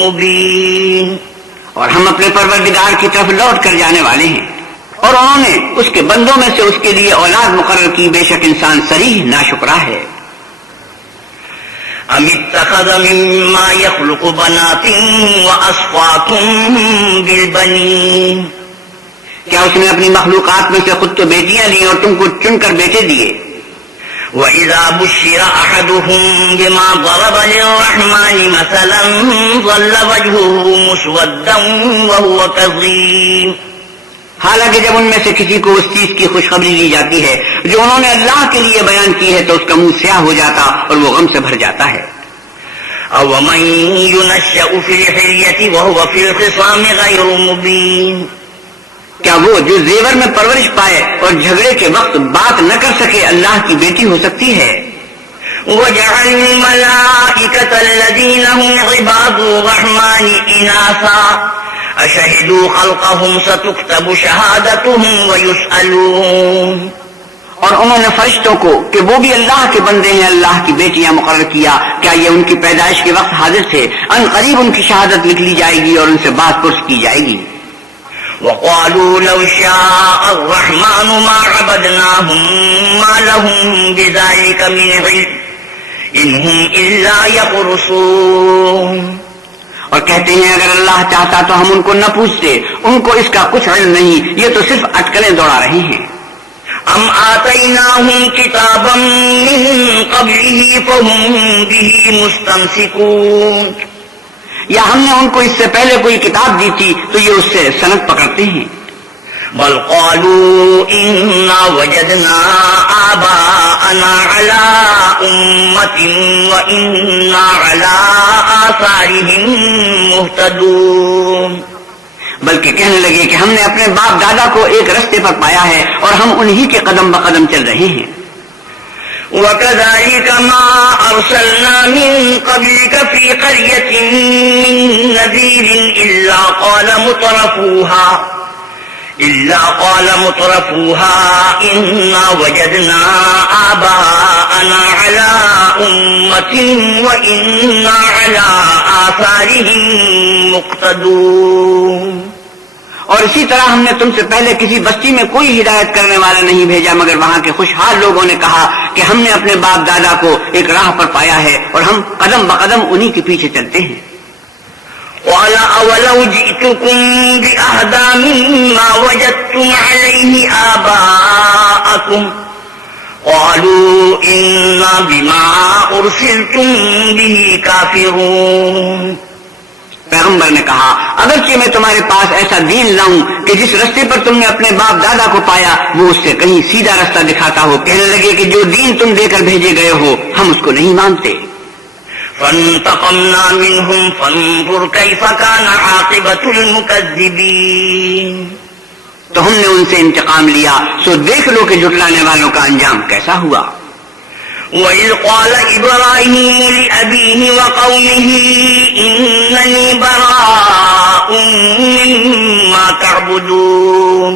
مُبِينٌ، اور ہم اپنے پروردگار کی طرف لوٹ کر جانے والے ہیں، اور انہوں نے اس کے بندوں میں سے اس کے لیے اولاد مقرر کی، بے شک انسان صریح ناشکرا ہے۔ أَمِ اتَّخَذَ مِمَّا يَخْلُقُ بَنَاتٍ وَأَصْفَاكُم بِالْبَنِينَ، کیا اس نے اپنی مخلوقات میں سے خود تو بیٹیاں لی اور تم کو چن کر بیٹے دیے؟ وَإِذَا بُشِّرَ أَحَدُهُم بِمَا ضَرَبَ لِلرَّحْمَنِ مَثَلًا ظَلَّ وَجْهُهُ مُسْوَدًّا وَهُوَ كَظِيمٌ، حالانکہ جب ان میں سے کسی کو اس چیز کی خوشخبری دی جاتی ہے جو انہوں نے اللہ کے لیے بیان کی ہے تو اس کا منہ سیاہ ہو جاتا اور وہ غم سے بھر جاتا ہے۔ أَوَمَن يُنَشَّأُ فِي الْحِلْيَةِ وَهُوَ فِي الْخِصَامِ غَيْرُ مُبِينٍ، کیا وہ جو زیور میں پرورش پائے اور جھگڑے کے وقت بات نہ کر سکے اللہ کی بیٹی ہو سکتی ہے؟ وَجَعَلْ الْمَلَائِكَةَ الَّذِينَ هُمْ عِبَادُ الرَّحْمَنِ إِنَاثًا أَشَهِدُوا خَلْقَهُمْ سَتُكْتَبُ شَهَادَتُهُمْ وَيُسْأَلُونَ، اور انہوں نے فرشتوں کو کہ وہ بھی اللہ کے بندے ہیں اللہ کی بیٹیاں مقرر کیا، کیا یہ ان کی پیدائش کے وقت حاضر تھے؟ ان قریب ان کی شہادت لکھ لی جائے گی اور ان سے بات پرس کی جائے گی۔ وَقَالُوا لَوْ شَاءَ الرَّحْمَنُ مَا عَبَدْنَاهُمْ مَا لَهُمْ بِذَلِكَ مِنْ عِلْمٍ إِنْ هُمْ إِلَّا يَخْرُصُونَ، اور کہتے ہیں اگر اللہ چاہتا تو ہم ان کو نہ پوچھتے، ان کو اس کا کچھ علم نہیں، یہ تو صرف اٹکلیں دوڑا رہے ہیں۔ أَمْ آتَيْنَاهُمْ كِتَابًا مِّن قَبْلِهِ فَهُمْ بِهِ مُسْتَمْسِكُونَ، یا ہم نے ان کو اس سے پہلے کوئی کتاب دی تھی تو یہ اس سے سند پکڑتے ہیں۔ بل قالوا إنا وجدنا آباءنا على أمة وإنا على آثارهم مهتدون، بلکہ کہنے لگے کہ ہم نے اپنے باپ دادا کو ایک رستے پر پایا ہے اور ہم انہی کے قدم بقدم چل رہے ہیں۔ وَكَذَلِكَ مَا أَرْسَلْنَا مِن قَبْلِكَ فِي قَرْيَةٍ مِّن نَّذِيرٍ إِلَّا قَالَ مُتْرَفُوهَا إِنَّا وَجَدْنَا آبَاءَنَا عَلَىٰ أُمَّةٍ وَإِنَّا عَلَىٰ آثَارِهِم مُّقْتَدُونَ، اور اسی طرح ہم نے تم سے پہلے کسی بستی میں کوئی ہدایت کرنے والا نہیں بھیجا مگر وہاں کے خوشحال لوگوں نے کہا کہ ہم نے اپنے باپ دادا کو ایک راہ پر پایا ہے اور ہم قدم بقدم انہی کے پیچھے چلتے ہیں۔ قَالَ أَوَلَوْ جِئْتُكُم بِأَهْدَىٰ مِمَّا وَجَدتُّمْ عَلَيْهِ آبَاءَكُمْ قَالُوا إِنَّا بِمَا أُرْسِلْتُم بِهِ كَافِرُونَ، پیغمبر نے کہا اگرچہ میں تمہارے پاس ایسا دین لاؤں کہ جس رستے پر تم نے اپنے باپ دادا کو پایا وہ اس سے کہیں سیدھا رستہ دکھاتا ہو، کہنے لگے کہ جو دین تم دے کر بھیجے گئے ہو ہم اس کو نہیں مانتے۔ فَانْتَقَمْنَا مِنْهُمْ فَانظُرْ كَيْفَ كَانَ عَاقِبَةُ الْمُكَذِّبِينَ، تو ہم نے ان سے انتقام لیا سو دیکھ لو کہ جھٹلانے والوں کا انجام کیسا ہوا۔ وَإِذْ قَالَ إِبْرَاهِيمُ لِأَبِيهِ وَقَوْمِهِ إِنَّنِي بَرَاءٌ مِّمَّا تَعْبُدُونَ،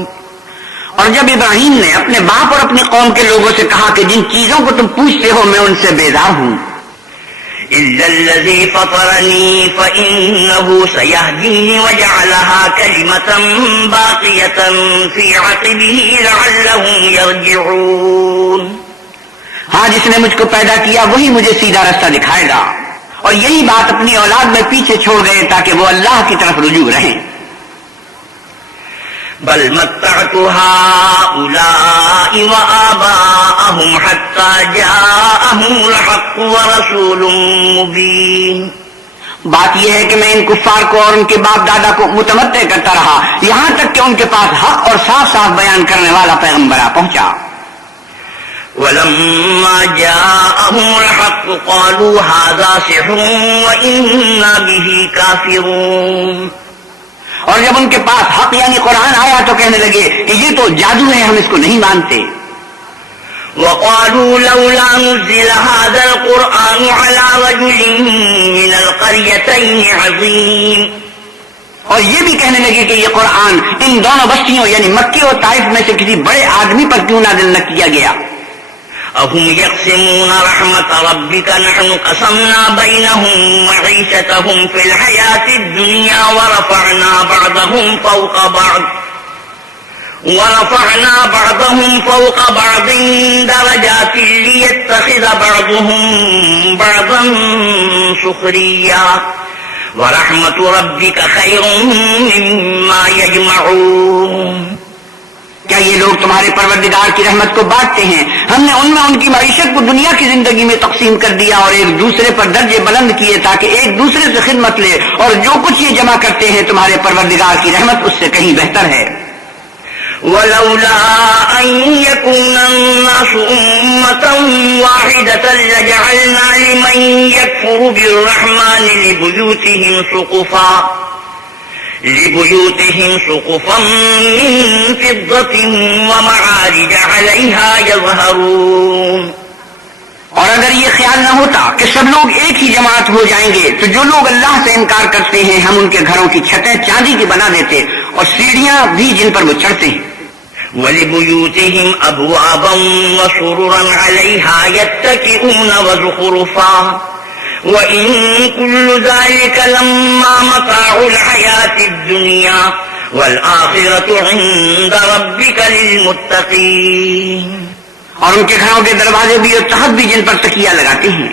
اور جب ابراہیم نے اپنے باپ اور اپنی قوم کے لوگوں سے کہا کہ جن چیزوں کو تم پوچھتے ہو میں ان سے بیزار ہوں، إِلَّا الَّذِي فَطَرَنِي فَإِنَّهُ سَيَهْدِينِ وَجَعَلَهَا كَلِمَةً بَاقِيَةً فِي عَقِبِهِ لَعَلَّهُمْ يَرْجِعُونَ، ہاں جس نے مجھ کو پیدا کیا وہی مجھے سیدھا رستہ دکھائے گا، اور یہی بات اپنی اولاد میں پیچھے چھوڑ گئے تاکہ وہ اللہ کی طرف رجوع رہیں۔ بل متعت هؤلاء وآباءهم حتى جاءهم الحق ورسول مبين، بات یہ ہے کہ میں ان کفار کو اور ان کے باپ دادا کو متمتع کرتا رہا یہاں تک کہ ان کے پاس حق اور صاف صاف بیان کرنے والا پیغمبر آ پہنچا۔ ولما جاءهم الحق قالوا هذا سحر وإنا به كافرون. اور جب ان کے پاس حق یعنی قرآن آیا تو کہنے لگے کہ یہ تو جادو ہے، ہم اس کو نہیں مانتے. وقالوا لولا نزل هذا القرآن على رجل من القريتين عظيم. اور یہ بھی کہنے لگے کہ یہ قرآن ان دونوں بستیوں یعنی مکے اور طائف میں سے کسی بڑے آدمی پر کیوں نازل نہ کیا گیا. أهم يقسمون رحمة ربك نحن قسمنا بينهم معيشتهم في الحياة الدنيا ورفعنا بعضهم فوق بعض درجات ليتخذ بعضهم بعضا سخريا ورحمة ربك خير مما يجمعون. کیا یہ لوگ تمہارے پروردگار کی رحمت کو بانٹتے ہیں؟ ہم نے ان میں ان کی معیشت کو دنیا کی زندگی میں تقسیم کر دیا اور ایک دوسرے پر درجے بلند کیے تاکہ ایک دوسرے سے خدمت لے، اور جو کچھ یہ جمع کرتے ہیں تمہارے پروردگار کی رحمت اس سے کہیں بہتر ہے. ولولا أن يكون الناس أمة واحدة لجعلنا لمن يكفر بالرحمن لبيوتهم سقفا من فضة ومعارج عليها يظهرون. اور اگر یہ خیال نہ ہوتا کہ سب لوگ ایک ہی جماعت ہو جائیں گے تو جو لوگ اللہ سے انکار کرتے ہیں ہم ان کے گھروں کی چھتیں چاندی کی بنا دیتے اور سیڑھیاں بھی جن پر وہ چڑھتے ہیں. وَلِبُيُوتِهِمْ أَبْوَابًا وَسُرُرًا عَلَيْهَا يَتَّكِئُونَ وَزُخْرُفًا وَإِن كُلُّ ذَلِكَ لَمَّا مَتَاعُ الْحَيَاةِ الدُّنْيَا وَالْآخِرَةُ عِندَ رَبِّكَ لِلْمُتَّقِينَ. اور ان کے گھروں کے دروازے بھی اور تخت بھی جن پر تکیہ لگاتے ہیں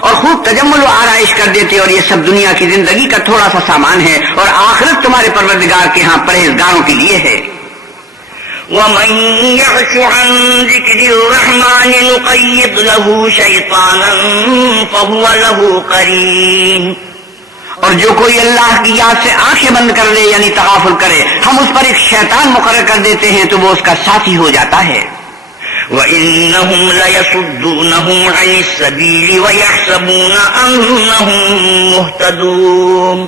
اور خوب تجمل و آرائش کر دیتے، اور یہ سب دنیا کی زندگی کا تھوڑا سا سامان ہے، اور آخرت تمہارے پروردگار کے ہاں پرہیزگاروں کے لیے ہے. وَمَن يَعْشُ عَن ذِكْرِ الرَّحْمَنِ نُقَيِّضْ لَهُ شَيْطَانًا فَهُوَ لَهُ قَرِينٌ. اور جو کوئی اللہ کی یاد سے آنکھیں بند کر لے یعنی تغافل کرے ہم اس پر ایک شیطان مقرر کر دیتے ہیں تو وہ اس کا ساتھی ہو جاتا ہے. وَإِنَّهُمْ لَيَصُدُّونَهُمْ عَنِ السَّبِيلِ وَيَحْسَبُونَ أَنَّهُمْ مُهْتَدُونَ.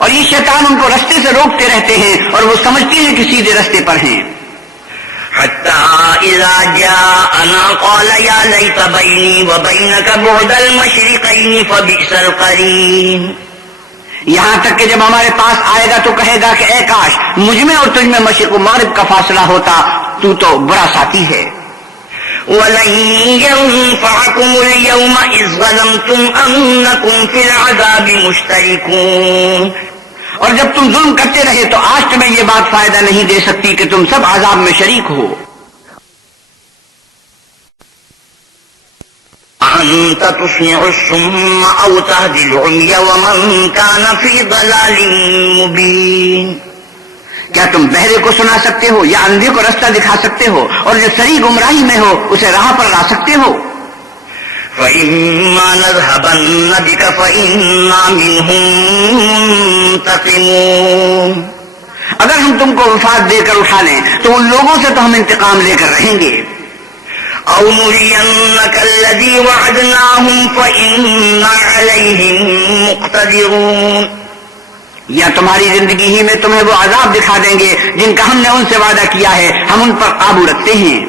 اور یہ شیطان ان کو رستے سے روکتے رہتے ہیں اور وہ سمجھتے ہیں کہ سیدھے رستے پر ہیں. حَتَّى إِذَا جَاءَنَا قَالَ يَا لَيْتَ بَيْنِي وَبَيْنَكَ بُعْدَ الْمَشْرِقَيْنِ فَبِئْسَ الْقَرِينُ. یہاں تک کہ جب ہمارے پاس آئے گا تو کہے گا کہ اے کاش مجھ میں اور تجھ میں مشرق و مغرب کا فاصلہ ہوتا، تو برا ساتھی ہے. وَلَن يَنفَعَكُمُ الْيَوْمَ إِذْ ظَلَمْتُمْ أَنَّكُمْ فِي الْعَذَابِ مُشْتَرِكُونَ. اور جب تم ظلم کرتے رہے تو آج تمہیں یہ بات فائدہ نہیں دے سکتی کہ تم سب عذاب میں شریک ہو. أَنْتَ تُسْمِعُ الصُّمَّ أَوْ تَهْدِي الْعُمْيَ وَمَنْ كَانَ فِي ضَلَالٍ مُبِينٍ. کیا تم بہرے کو سنا سکتے ہو یا اندھے کو رستہ دکھا سکتے ہو، اور جو سری گمراہی میں ہو اسے راہ پر لا سکتے ہو؟ فَإِمَّا نَذْهَبَنَّ بِكَ فَإِنَّا مِنْهُمْ مُنْتَقِمُونَ. اگر ہم تم کو وفات دے کر اٹھا لیں تو ان لوگوں سے تو ہم انتقام لے کر رہیں گے. أَوْ نُرِيَنَّكَ الَّذِي وَعَدْنَاهُمْ فَإِنَّا عَلَيْهِمْ مُقْتَدِرُونَ. یا تمہاری زندگی ہی میں تمہیں وہ عذاب دکھا دیں گے جن کا ہم نے ان سے وعدہ کیا ہے، ہم ان پر قابو رکھتے ہیں.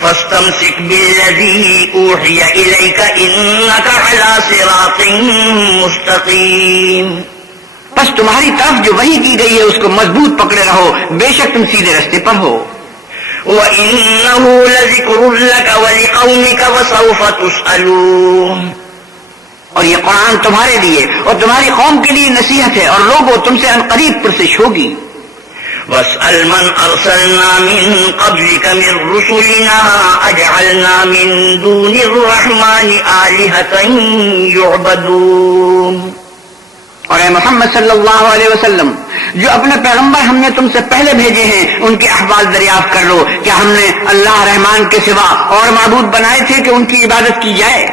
فَاسْتَمْسِكْ بِالَّذِي أُوحِيَ إِلَيْكَ إِنَّكَ عَلَى صِرَاطٍ مُسْتَقِيمٍ. بس تمہاری طرف جو وحی کی گئی ہے اس کو مضبوط پکڑے رہو، بے شک تم سیدھے رستے پر ہو. وَإِنَّهُ لَذِكْرٌ لَكَ وَلِقَوْمِكَ وَسَوْفَ تُسْأَلُونَ. اور یہ قرآن تمہارے لیے اور تمہاری قوم کے لیے نصیحت ہے، اور لوگوں تم سے عنقریب پرسش ہوگی. وَاسْأَلْ مَنْ أَرْسَلْنَا مِنْ قَبْلِكَ مِنْ رُسُلِنَا أَجْعَلْنَا مِنْ دُونِ الرَّحْمَنِ آلِهَةً يُعْبَدُونَ. اور اے محمد صلی اللہ علیہ وسلم، جو اپنے پیغمبر ہم نے تم سے پہلے بھیجے ہیں ان کے احوال دریافت کر لو. کیا ہم نے اللہ رحمان کے سوا اور معبود بنائے تھے کہ ان کی عبادت کی جائے؟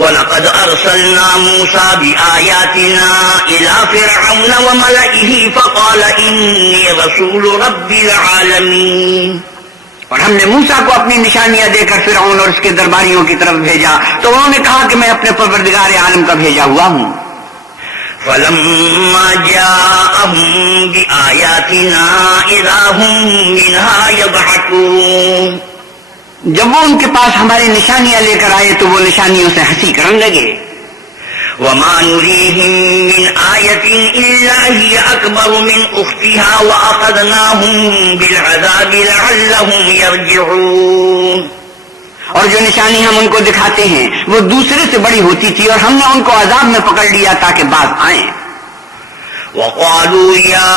وَلَقَدْ أَرْسَلْنَا مُوسَى بِآيَاتِنَا إِلَى فِرْعَوْنَ وَمَلَئِهِ فَقَالَ إِنِّي رَسُولُ رَبِّ الْعَالَمِينَ. اور ہم نے موسیٰ کو اپنی نشانیاں دے کر فرعون اور اس کے درباریوں کی طرف بھیجا تو انہوں نے کہا کہ میں اپنے پروردگار عالم کا بھیجا ہوا ہوں. فلما جاءهم بآياتنا إذا هم منها يضحكون. جب وہ ان کے پاس ہماری نشانیاں لے کر آئے تو وہ نشانیوں سے ہنسی کرنے لگے. وما نريهم من آية إلا هي أكبر من أختها وأخذناهم بالعذاب لعلهم يرجعون. اور جو نشانی ہم ان کو دکھاتے ہیں وہ دوسرے سے بڑی ہوتی تھی اور ہم نے ان کو عذاب میں پکڑ لیا تاکہ باز آئیں. وقالوا يا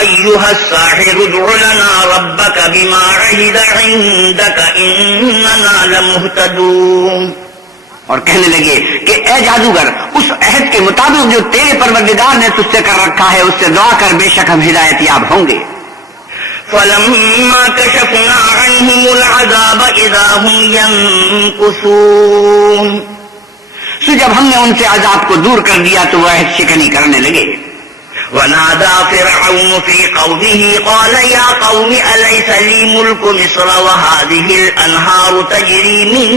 أيها الساحر ادع لنا ربك بما عهد عندك إننا لمهتدون. اور کہنے لگے کہ اے جادوگر اس عہد کے مطابق جو تیرے پروردگار نے تجھ سے کر رکھا ہے اس سے دعا کر، بے شک ہم ہدایت یاب ہوں گے. فلما كشفنا عنهم العذاب إذا هم ينكثون. سو جب ہم نے ان سے عذاب کو دور کر دیا تو وہ عہد شکنی کرنے لگے. ونادى فرعون في قومه قال يا قوم أليس لي ملك مصر وهذه الأنهار تجري من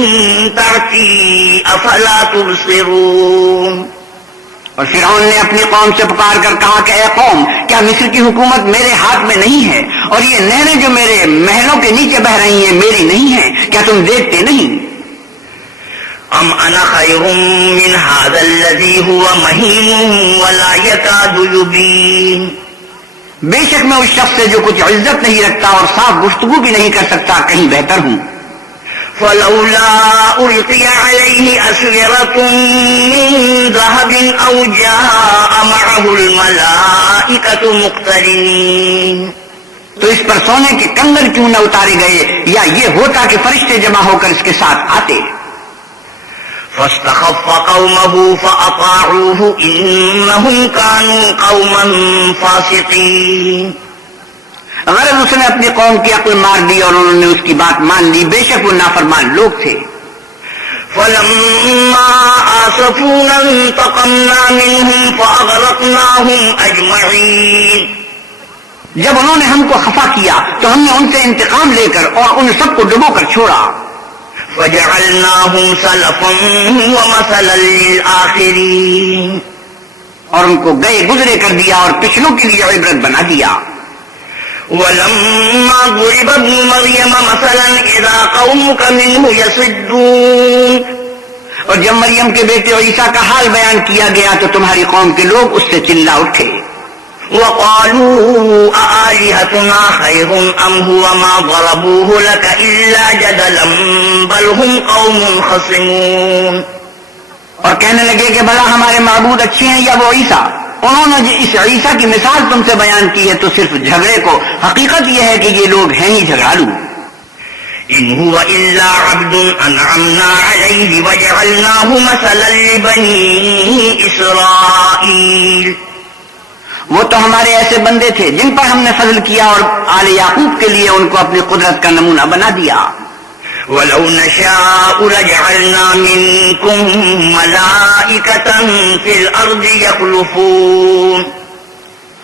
تحتي أفلا تبصرون. اور فرعون نے اپنی قوم سے پکار کر کہا کہ اے قوم، کیا مصر کی حکومت میرے ہاتھ میں نہیں ہے اور یہ نہریں جو میرے محلوں کے نیچے بہ رہی ہیں میری نہیں ہیں؟ کیا تم دیکھتے نہیں؟ ام انا خیر من هذا الذي هو مهين ولا يكاد يبين. بے شک میں اس شخص سے جو کچھ عزت نہیں رکھتا اور صاف گفتگو بھی نہیں کر سکتا کہیں بہتر ہوں. فلولا ألقي عليه أسورة من ذهب أو جاء معه الملائكة مقترنين. تو اس پر سونے کے کنگن کیوں نہ اتارے گئے یا یہ ہوتا کہ فرشتے جمع ہو کر اس کے ساتھ آتے. فاستخف قومه فأطاعوه إنهم كانوا قوما فاسقين. غرض اس نے اپنی قوم کی عقل مار دی اور انہوں نے اس کی بات مان لی، بے شک وہ نافرمان لوگ تھے. فلما آسفونا انتقمنا منهم فأغرقناهم أجمعين. جب انہوں نے ہم کو خفا کیا تو ہم نے ان سے انتقام لے کر اور ان سب کو ڈبو کر چھوڑا. فجعلناهم سلفا ومثلا للآخرين. اور ان کو گئے گزرے کر دیا اور پچھلوں کے لیے عبرت بنا دیا. ولما ضرب ابن مريم مثلا إذا قومك منه يصدون. اور جب مریم کے بیٹے عیسیٰ کا حال بیان کیا گیا تو تمہاری قوم کے لوگ اس سے چلا اٹھے. وقالوا أآلهتنا خير أم هو ما ضربوه لك إلا جدلا بل هم قوم خصمون. اور کہنے لگے کہ بھلا ہمارے معبود اچھے ہیں یا وہ عیسیٰ؟ انہوں نے اس عیسیٰ کی مثال تم سے بیان کی ہے تو صرف جھگڑے کو. حقیقت یہ ہے کہ یہ لوگ ہیں ہی جھگڑالو. إن هو إلا عبد أنعمنا عليه وجعلناه مثلا لبني إسرائيل. وہ تو ہمارے ایسے بندے تھے جن پر ہم نے فضل کیا اور آل یعقوب کے لیے ان کو اپنی قدرت کا نمونہ بنا دیا. ولو نشاء لجعلنا منكم ملائكة في الأرض يخلفون.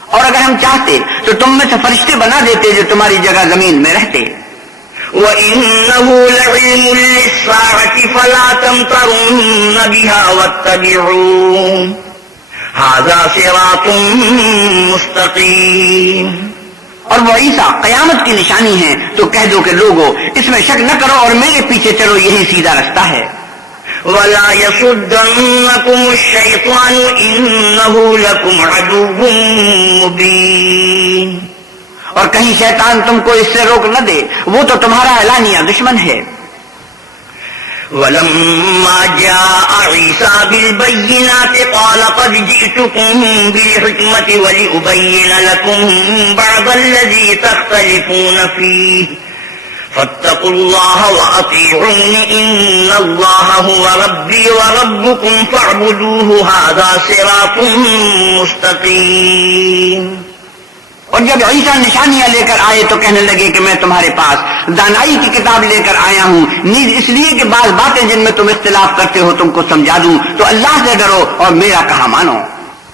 اور اگر ہم چاہتے تو تم میں سے فرشتے بنا دیتے جو تمہاری جگہ زمین میں رہتے. وَإِنَّهُ لَعِلْمٌ لِلسَّاعَةِ فَلَا تَمْتَرُنَّ بِهَا وَاتَّبِعُونِ هَذَا صِرَاطٌ مُسْتَقِيمٌ. اور وہ عیسیٰ قیامت کی نشانی ہے تو کہہ دو کہ لوگو اس میں شک نہ کرو اور میرے پیچھے چلو، یہی سیدھا رستہ ہے. وَلَا يَصُدَّنَّكُمُ الشَّيْطَانُ إِنَّهُ لَكُمْ عَدُوٌّ مُبِينٌ. اور کہیں شیطان تم کو اس سے روک نہ دے، وہ تو تمہارا اعلانیہ دشمن ہے. وَلَمَّا جَاءَ عِيسَى بِالْبَيِّنَاتِ قَالَ قَدْ جِئْتُكُم بِالْحِكْمَةِ وَلِأُبَيِّنَ لَكُم بَعْضَ الَّذِي تَخْتَلِفُونَ فِيهِ فَاتَّقُوا اللَّهَ وَأَطِيعُونِ إِنَّ اللَّهَ هُوَ رَبِّي وَرَبُّكُمْ فَاعْبُدُوهُ هَذَا صِرَاطٌ مُسْتَقِيمٌ. اور جب عیسیٰ نشانیاں لے کر آئے تو کہنے لگے کہ میں تمہارے پاس دانائی کی کتاب لے کر آیا ہوں، نیز اس لیے کہ بعض باتیں جن میں تم اختلاف کرتے ہو تم کو سمجھا دوں. تو اللہ سے ڈرو اور میرا کہا مانو.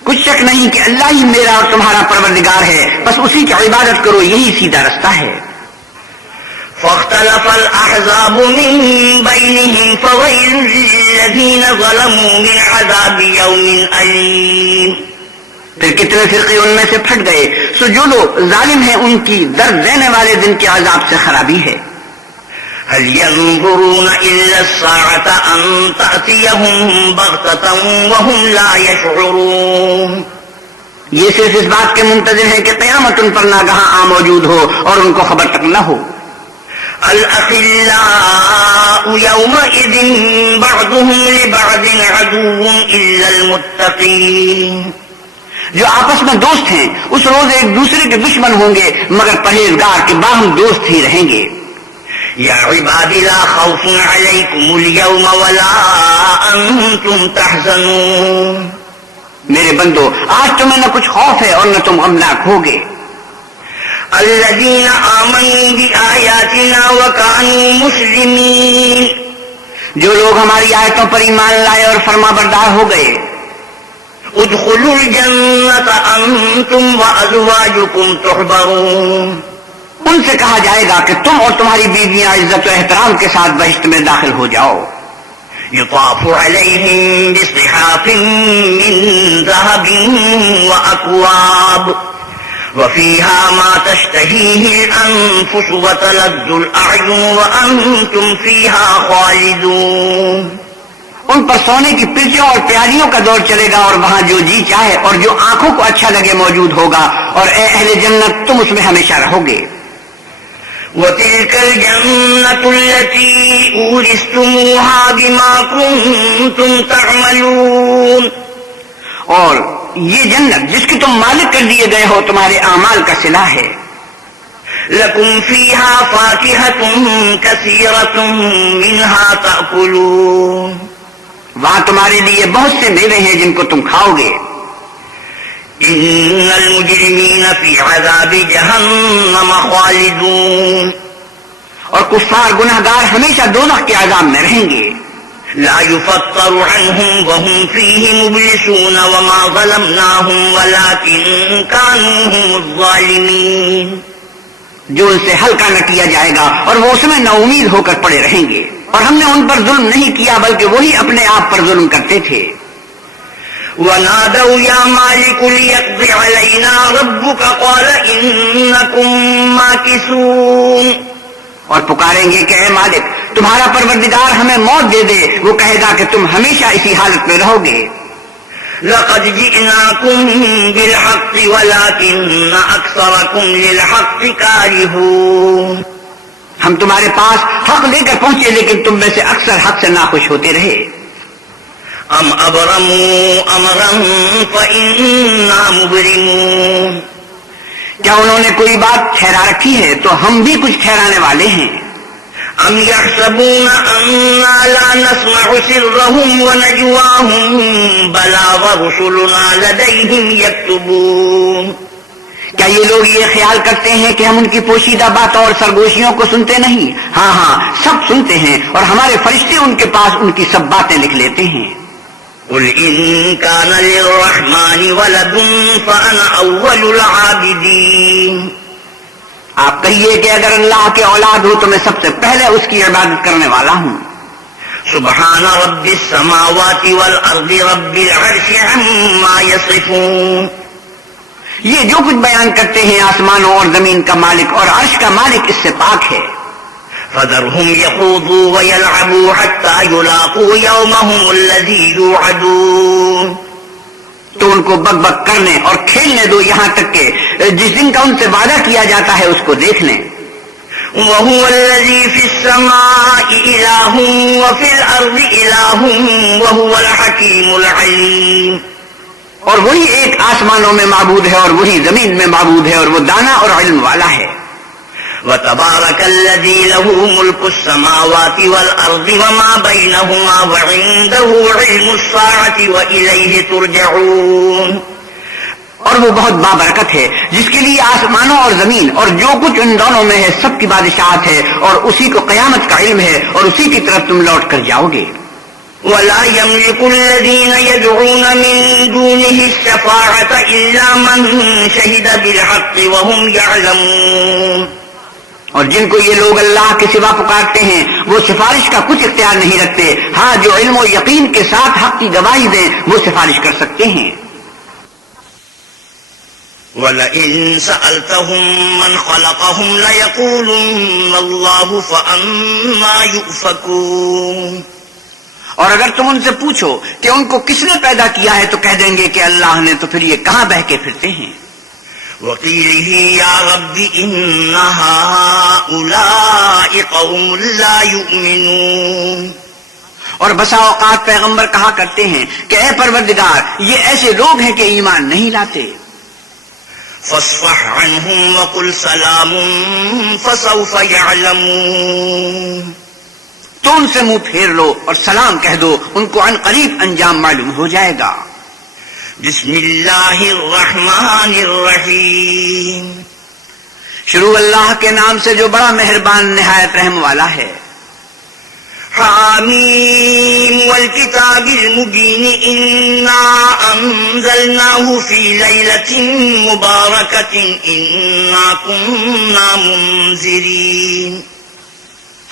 کچھ شک نہیں کہ اللہ ہی میرا اور تمہارا پروردگار ہے، بس اسی کی عبادت کرو، یہی سیدھا رستہ ہے. فاختلف الأحزاب من بينهم فويل للذين ظلموا من عذاب يوم أليم. پھر کتنے فرقے ان میں سے پھٹ گئے، سو جو لوگ ظالم ہیں ان کی درد دینے والے دن کے عذاب سے خرابی ہے. هل ينظرون إلا الساعة أن تأتيهم بغتة وهم لا يشعرون. یہ صرف اس بات کے منتظر ہے کہ قیامت ان پر ناگہاں موجود ہو اور ان کو خبر تک نہ ہو. الأخلاء يومئذ بعضهم لبعض عدو إلا المتقين. جو آپس میں دوست ہیں اس روز ایک دوسرے کے دشمن ہوں گے مگر پرہیزگار کے باہم دوست ہی رہیں گے. يا عباد لا خوف عليكم اليوم ولا أنتم تحزنون. میرے بندو آج تمہیں نہ کچھ خوف ہے اور نہ تم غمناک ہوگے. الذين آمنوا بآياتنا وكانوا مسلمين. جو لوگ ہماری آیتوں پر ایمان لائے اور فرما بردار ہو گئے. ادخلوا الجنة أنتم وأزواجكم تحبرون. ان سے کہا جائے گا کہ تم اور تمہاری بیویاں عزت و احترام کے ساتھ بہشت میں داخل ہو جاؤ. يطاف عليهم بصحاف من ذهب وأكواب وفيها ما تشتهيه الأنفس وتلذ الأعين وأنتم فيها خالدون. ان پر سونے کی پرچوں اور پیالیوں کا دور چلے گا اور وہاں جو جی چاہے اور جو آنکھوں کو اچھا لگے موجود ہوگا اور اے اہل جنت تم اس میں ہمیشہ رہو گے. وَتِلْكَ الْجَنَّةُ الَّتِي أُورِثْتُمُوهَا بِمَا كُنتُمْ تَعْمَلُونَ. اور یہ جنت جس کی تم مالک کر دیے گئے ہو تمہارے اعمال کا صلہ ہے. لَكُمْ فِيهَا فَاكِهَةٌ كَثِيرَةٌ مِنْهَا تَأْكُلُونَ. وہاں تمہارے لیے بہت سے میوے ہیں جن کو تم کھاؤ گے. إِنَّ الْمُجْرِمِينَ فِي عَذَابِ جَهَنَّمَ خَالِدُونَ. اور کفار گناہگار ہمیشہ دوزخ کے عذاب میں رہیں گے. لا يفتر عنهم وهم فيه مبلسون وما ظلمناهم ولكن كانوا هم الظالمين. جو ان سے ہلکا نہ کیا جائے گا اور وہ اس میں نا امید ہو کر پڑے رہیں گے اور ہم نے ان پر ظلم نہیں کیا بلکہ وہی اپنے آپ پر ظلم کرتے تھے. ونادوا يا مالك ليقض علينا ربك قال إنكم ماكثون. اور پکاریں گے کہ اے مالک تمہارا پروردگار ہمیں موت دے دے. وہ کہے گا کہ تم ہمیشہ اسی حالت میں رہو گے. لقد جئناكم بالحق ولكن أكثركم للحق كارهون. ہم تمہارے پاس حق لے کر پہنچے لیکن تم میں سے اکثر حق سے ناخوش ہوتے رہے. ام ابرموا امرا فإنا مبرمون. کیا انہوں نے کوئی بات ٹھہرا رکھی ہے تو ہم بھی کچھ ٹھہرانے والے ہیں. ام يحسبون أننا لا نسمع سرهم ونجواهم بلى ورسلنا لديهم يكتبون. کیا یہ لوگ یہ خیال کرتے ہیں کہ ہم ان کی پوشیدہ باتوں اور سرگوشیوں کو سنتے نہیں؟ ہاں ہاں سب سنتے ہیں اور ہمارے فرشتے ان کے پاس ان کی سب باتیں لکھ لیتے ہیں. قل إن كان للرحمن ولد فأنا أول العابدين. آپ کہیے کہ اگر اللہ کے اولاد ہو تو میں سب سے پہلے اس کی عبادت کرنے والا ہوں. سبحان رب السماوات والأرض رب العرش عما يصفون. یہ جو کچھ بیان کرتے ہیں آسمانوں اور زمین کا مالک اور عرش کا مالک اس سے پاک ہے. فذرهم يخوضوا ويلعبوا حتى يلاقوا يومهم الذي يوعدون. تو ان کو بک بک کرنے اور کھیلنے دو یہاں تک کہ جس دن کا ان سے وعدہ کیا جاتا ہے اس کو دیکھ لیں. وهو الذي في السماء إله وفي الأرض إله وهو الحكيم العليم. اور وہی ایک آسمانوں میں معبود ہے اور وہی زمین میں معبود ہے اور وہ دانا اور علم والا ہے. وتبارك الذي له ملك السماوات والأرض وما بينهما وعنده علم الساعة وإليه ترجعون. اور وہ بہت بابرکت ہے جس کے لیے آسمانوں اور زمین اور جو کچھ ان دونوں میں ہے سب کی بادشاہت ہے اور اسی کو قیامت کا علم ہے اور اسی کی طرف تم لوٹ کر جاؤ گے. ولا يملك الذين يدعون من دونه الشفاعة إلا من شهد بالحق وهم يعلمون. اور جن کو یہ لوگ اللہ کے سوا پکارتے ہیں وہ سفارش کا کچھ اختیار نہیں رکھتے. ہاں جو علم و یقین کے ساتھ حق کی گواہی دیں وہ سفارش کر سکتے ہیں. وَلَئِن سَأَلْتَهُم مَّنْ خَلَقَهُمْ لَيَقُولُنَّ اللَّهُ فَأَنَّىٰ يُؤْفَكُونَ. اور اگر تم ان سے پوچھو کہ ان کو کس نے پیدا کیا ہے تو کہہ دیں گے کہ اللہ نے، تو پھر یہ کہاں بہہ کے پھرتے ہیں. وَقِيلِهِ يَا رَبِّ إِنَّ هَٰؤُلَاءِ قَوْمٌ لَّا يُؤْمِنُونَ. اور بسا اوقات پیغمبر کہا کرتے ہیں کہ اے پروردگار یہ ایسے لوگ ہیں کہ ایمان نہیں لاتے. فاصفح عنهم وقل سلام فسوف يعلمون. تو ان سے منہ پھیر لو اور سلام کہہ دو، ان کو عن قریب انجام معلوم ہو جائے گا. بسم اللہ الرحمن الرحیم. شروع اللہ کے نام سے جو بڑا مہربان نہایت رحم والا ہے. حامیم والکتاب المبین انا انزلناه فی لیلۃ مبارکۃ انا کننا منذرین.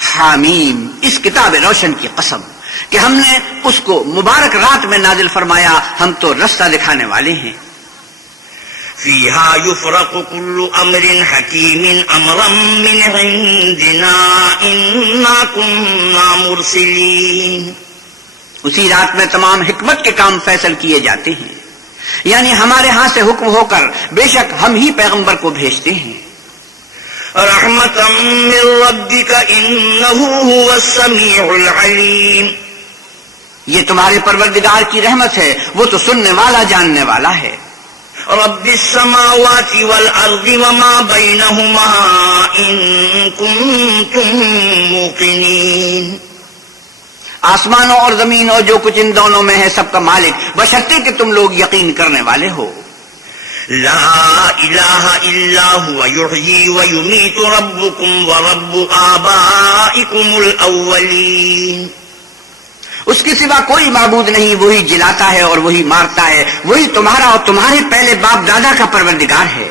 حامیم، اس کتاب روشن کی قسم کہ ہم نے اس کو مبارک رات میں نازل فرمایا، ہم تو رستہ دکھانے والے ہیں. فیہا یفرق کل امر حکیم امرا من عندنا انا کننا مرسلین. اسی رات میں تمام حکمت کے کام فیصل کیے جاتے ہیں، یعنی ہمارے ہاں سے حکم ہو کر بے شک ہم ہی پیغمبر کو بھیجتے ہیں. رحمتا من ربک انہ هو السمیع العلیم. یہ تمہارے پروردگار کی رحمت ہے، وہ تو سننے والا جاننے والا ہے. رب السماوات والارض وما بینہما ان کنتم موقنین. آسمانوں اور زمین اور جو کچھ ان دونوں میں ہے سب کا مالک، بشرطے کہ تم لوگ یقین کرنے والے ہو. لا الہ الا هو یحیی ویمیت ربکم ورب آبائکم الاولین. اس کے سوا کوئی معبود نہیں، وہی جلاتا ہے اور وہی مارتا ہے، وہی تمہارا اور تمہارے پہلے باپ دادا کا پروردگار ہے.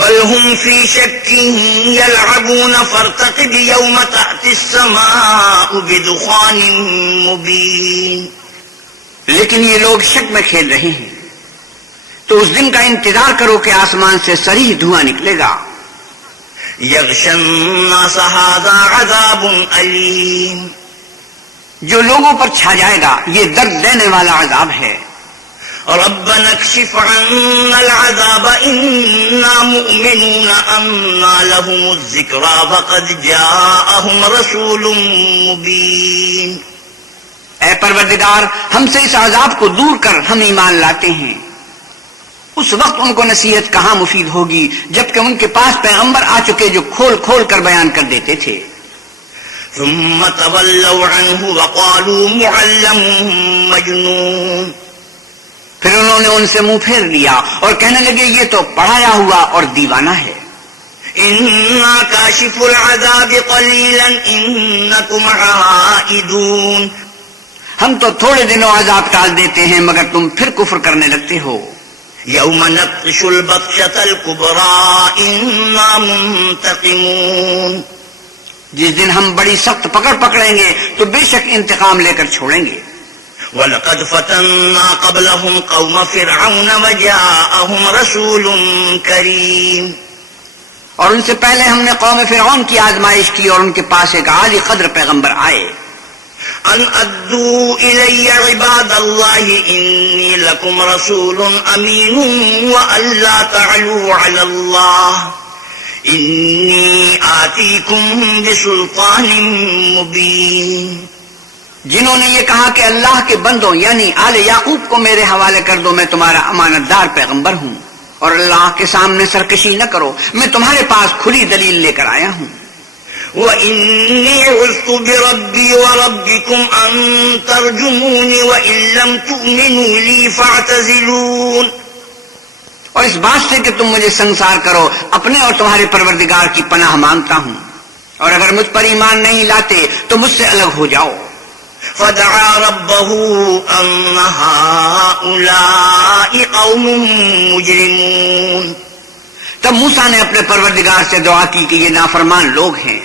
بل هم فی شک یلعبون فارتقب یوم تأتی السماء بدخان مبین. لیکن یہ لوگ شک میں کھیل رہے ہیں، تو اس دن کا انتظار کرو کہ آسمان سے صریح دھواں نکلے گا. یغشی الناس ھذا عذاب علیم. جو لوگوں پر چھا جائے گا یہ درد دینے والا عذاب ہے. ربنا اکشف عنا العذاب انا مؤمنون انا لهم الذکری وقد جاءهم رسول مبین. اے پروردگار ہم سے اس عذاب کو دور کر، ہم ایمان لاتے ہیں. اس وقت ان کو نصیحت کہاں مفید ہوگی جبکہ ان کے پاس پیغمبر آ چکے جو کھول کھول کر بیان کر دیتے تھے. ثم تولوا عنه وقالوا معلم مجنون. پھر انہوں نے ان سے منہ پھیر لیا اور کہنے لگے یہ تو پڑھایا ہوا اور دیوانہ ہے. انا کاشف العذاب قلیلا انکم عائدون. ہم تو تھوڑے دنوں عذاب ٹال دیتے ہیں مگر تم پھر کفر کرنے لگتے ہو. یوم نبطش البطشۃ الکبری انا منتقمون. جس دن ہم بڑی سخت پکڑ پکڑیں گے تو بے شک انتقام لے کر چھوڑیں گے. وَلَقَدْ فَتَنَّا قَبْلَهُمْ قَوْمَ فِرْعَوْنَ وَجَاءَهُمْ رَسُولٌ كَرِيمٌ. اور ان سے پہلے ہم نے قوم فرعون کی آزمائش کی اور ان کے پاس ایک عالی قدر پیغمبر آئے. ان ادوا الی عباد اللہ انی لکم رسول امین والا تعلوا علی اللہ انی آتیکم بسلطان مبین. جنہوں نے یہ کہا کہ اللہ کے بندوں یعنی آل یعقوب کو میرے حوالے کر دو، میں تمہارا امانت دار پیغمبر ہوں، اور اللہ کے سامنے سرکشی نہ کرو، میں تمہارے پاس کھلی دلیل لے کر آیا ہوں. وَإِنِّي عُذْتُ بِرَبِّي وَرَبِّكُمْ أَن تَرْجُمُونِ وَإِن لَّمْ تُؤْمِنُوا لِي فَاعْتَزِلُونِ. اور اس بات سے کہ تم مجھے سنسار کرو، اپنے اور تمہارے پروردگار کی پناہ مانگتا ہوں، اور اگر مجھ پر ایمان نہیں لاتے تو مجھ سے الگ ہو جاؤ. فدعا ربه أن هؤلاء قوم مجرمون. تب موسیٰ نے اپنے پروردگار سے دعا کی کہ یہ نافرمان لوگ ہیں.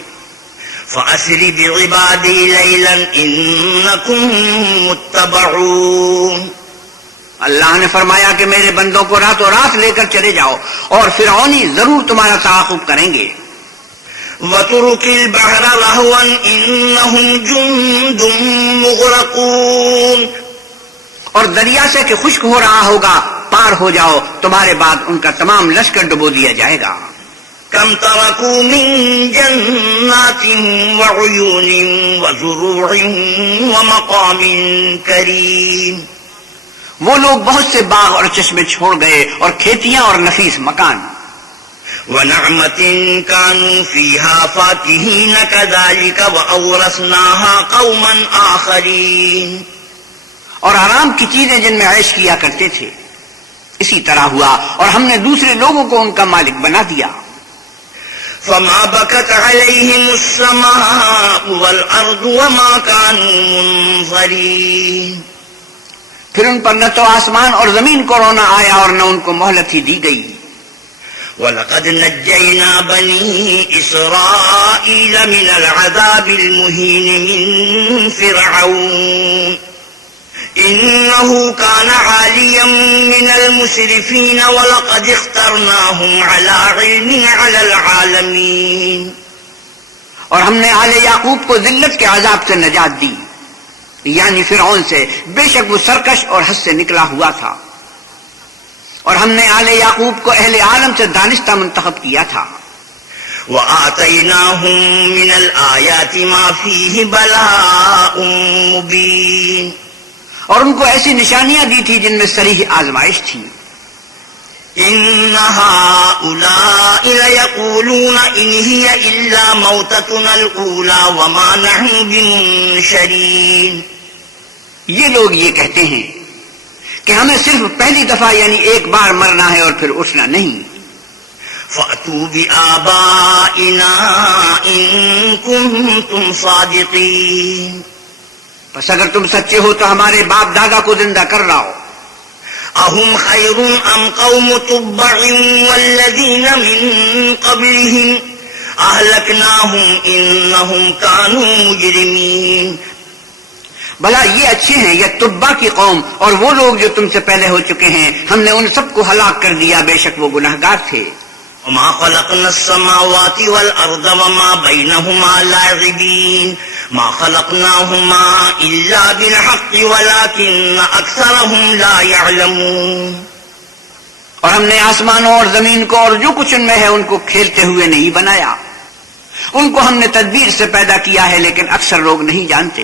فَأَسْرِ بِعِبَادِي لَيْلًا إِنَّكُمْ مُتَّبَعُونَ. اللہ نے فرمایا کہ میرے بندوں کو راتوں رات لے کر چلے جاؤ اور فرعونی ضرور تمہارا تعاقب کریں گے. وَتُرُكِ الْبَحْرَ رَهْوًا إِنَّهُمْ جُندٌ مُغْرَقُونَ. اور دریا سے کہ خشک ہو رہا ہوگا پار ہو جاؤ، تمہارے بعد ان کا تمام لشکر ڈبو دیا جائے گا. كَمْ تَرَكُوا مِنْ جَنَّاتٍ وَعُيُونٍ وَزُرُوعٍ وَمَقَامٍ كَرِيمٍ. وہ لوگ بہت سے باغ اور چشمے چھوڑ گئے اور کھیتیاں اور نفیس مکان. وَنَعْمَةٍ كَانُوا فِيهَا فَاكِهِينَ كَذَلِكَ وَأَوْرَثْنَاهَا قَوْمًا آخَرِينَ. اور آرام کی چیزیں جن میں عیش کیا کرتے تھے اسی طرح ہوا اور ہم نے دوسرے لوگوں کو ان کا مالک بنا دیا. فَمَا بَكَتْ عَلَيْهِمُ السَّمَاءُ وَالْأَرْضُ وَمَا كَانُوا مُنظَرِينَ. پھر ان پر نہ تو آسمان اور زمین کو رونا آیا اور نہ ان کو مہلت ہی دی گئی. وَلَقَدْ نَجَّيْنَا بَنِي إِسْرَائِيلَ مِنَ الْعَذَابِ الْمُهِينِ مِنْ فِرْعَوْنَ إِنَّهُ كَانَ عَالِيًا مِنَ الْمُسْرِفِينَ وَلَقَدِ اخْتَرْنَاهُمْ عَلَى عِلْمٍ عَلَى الْعَالَمِينَ. اور ہم نے آل یعقوب کو ذلت کے عذاب سے نجات دی، یعنی فرعون سے. بے شک وہ سرکش اور حد سے نکلا ہوا تھا، اور ہم نے آل یعقوب کو اہل عالم سے دانستہ منتخب کیا تھا. وَآتَيْنَاهُمْ مِنَ الْآيَاتِ مَا فِيهِ بَلَاءٌ مُبِينٌ. اور ان کو ایسی نشانیاں دی تھی جن میں صریح آزمائش تھی. إِنَّ هَؤُلَاءِ لَيَقُولُونَ إِنْ هِيَ إِلَّا مَوْتَتُنَا الْأُولَى وَمَا نَحْنُ بِمُنشَرِينَ. یہ لوگ یہ کہتے ہیں کہ ہمیں صرف پہلی دفعہ یعنی ایک بار مرنا ہے اور پھر اٹھنا نہیں. فَأْتُوا بِآبَائِنَا إِن كُنتُمْ صَادِقِينَ. بس اگر تم سچے ہو تو ہمارے باپ دادا کو زندہ کر لاؤ. أَهُمْ خَيْرٌ أَمْ قَوْمُ تُبَّعٍ وَالَّذِينَ مِن قَبْلِهِمْ أَهْلَكْنَاهُمْ إِنَّهُمْ كَانُوا مُجْرِمِينَ. بھلا یہ اچھے ہیں یا تبا کی قوم اور وہ لوگ جو تم سے پہلے ہو چکے ہیں، ہم نے ان سب کو ہلاک کر دیا، بے شک وہ گناہگار تھے. وَمَا خَلَقْنَا السَّمَاوَاتِ وَالْأَرْضَ وَمَا بَيْنَهُمَا لَاعِبِينَ. مَا خَلَقْنَاهُمَا إِلَّا بِالْحَقِّ وَلَكِنَّ أَكْثَرَهُمْ لَا يَعْلَمُونَ. اور ہم نے آسمانوں اور زمین کو اور جو کچھ ان میں ہے ان کو کھیلتے ہوئے نہیں بنایا. ان کو ہم نے تدبیر سے پیدا کیا ہے لیکن اکثر لوگ نہیں جانتے.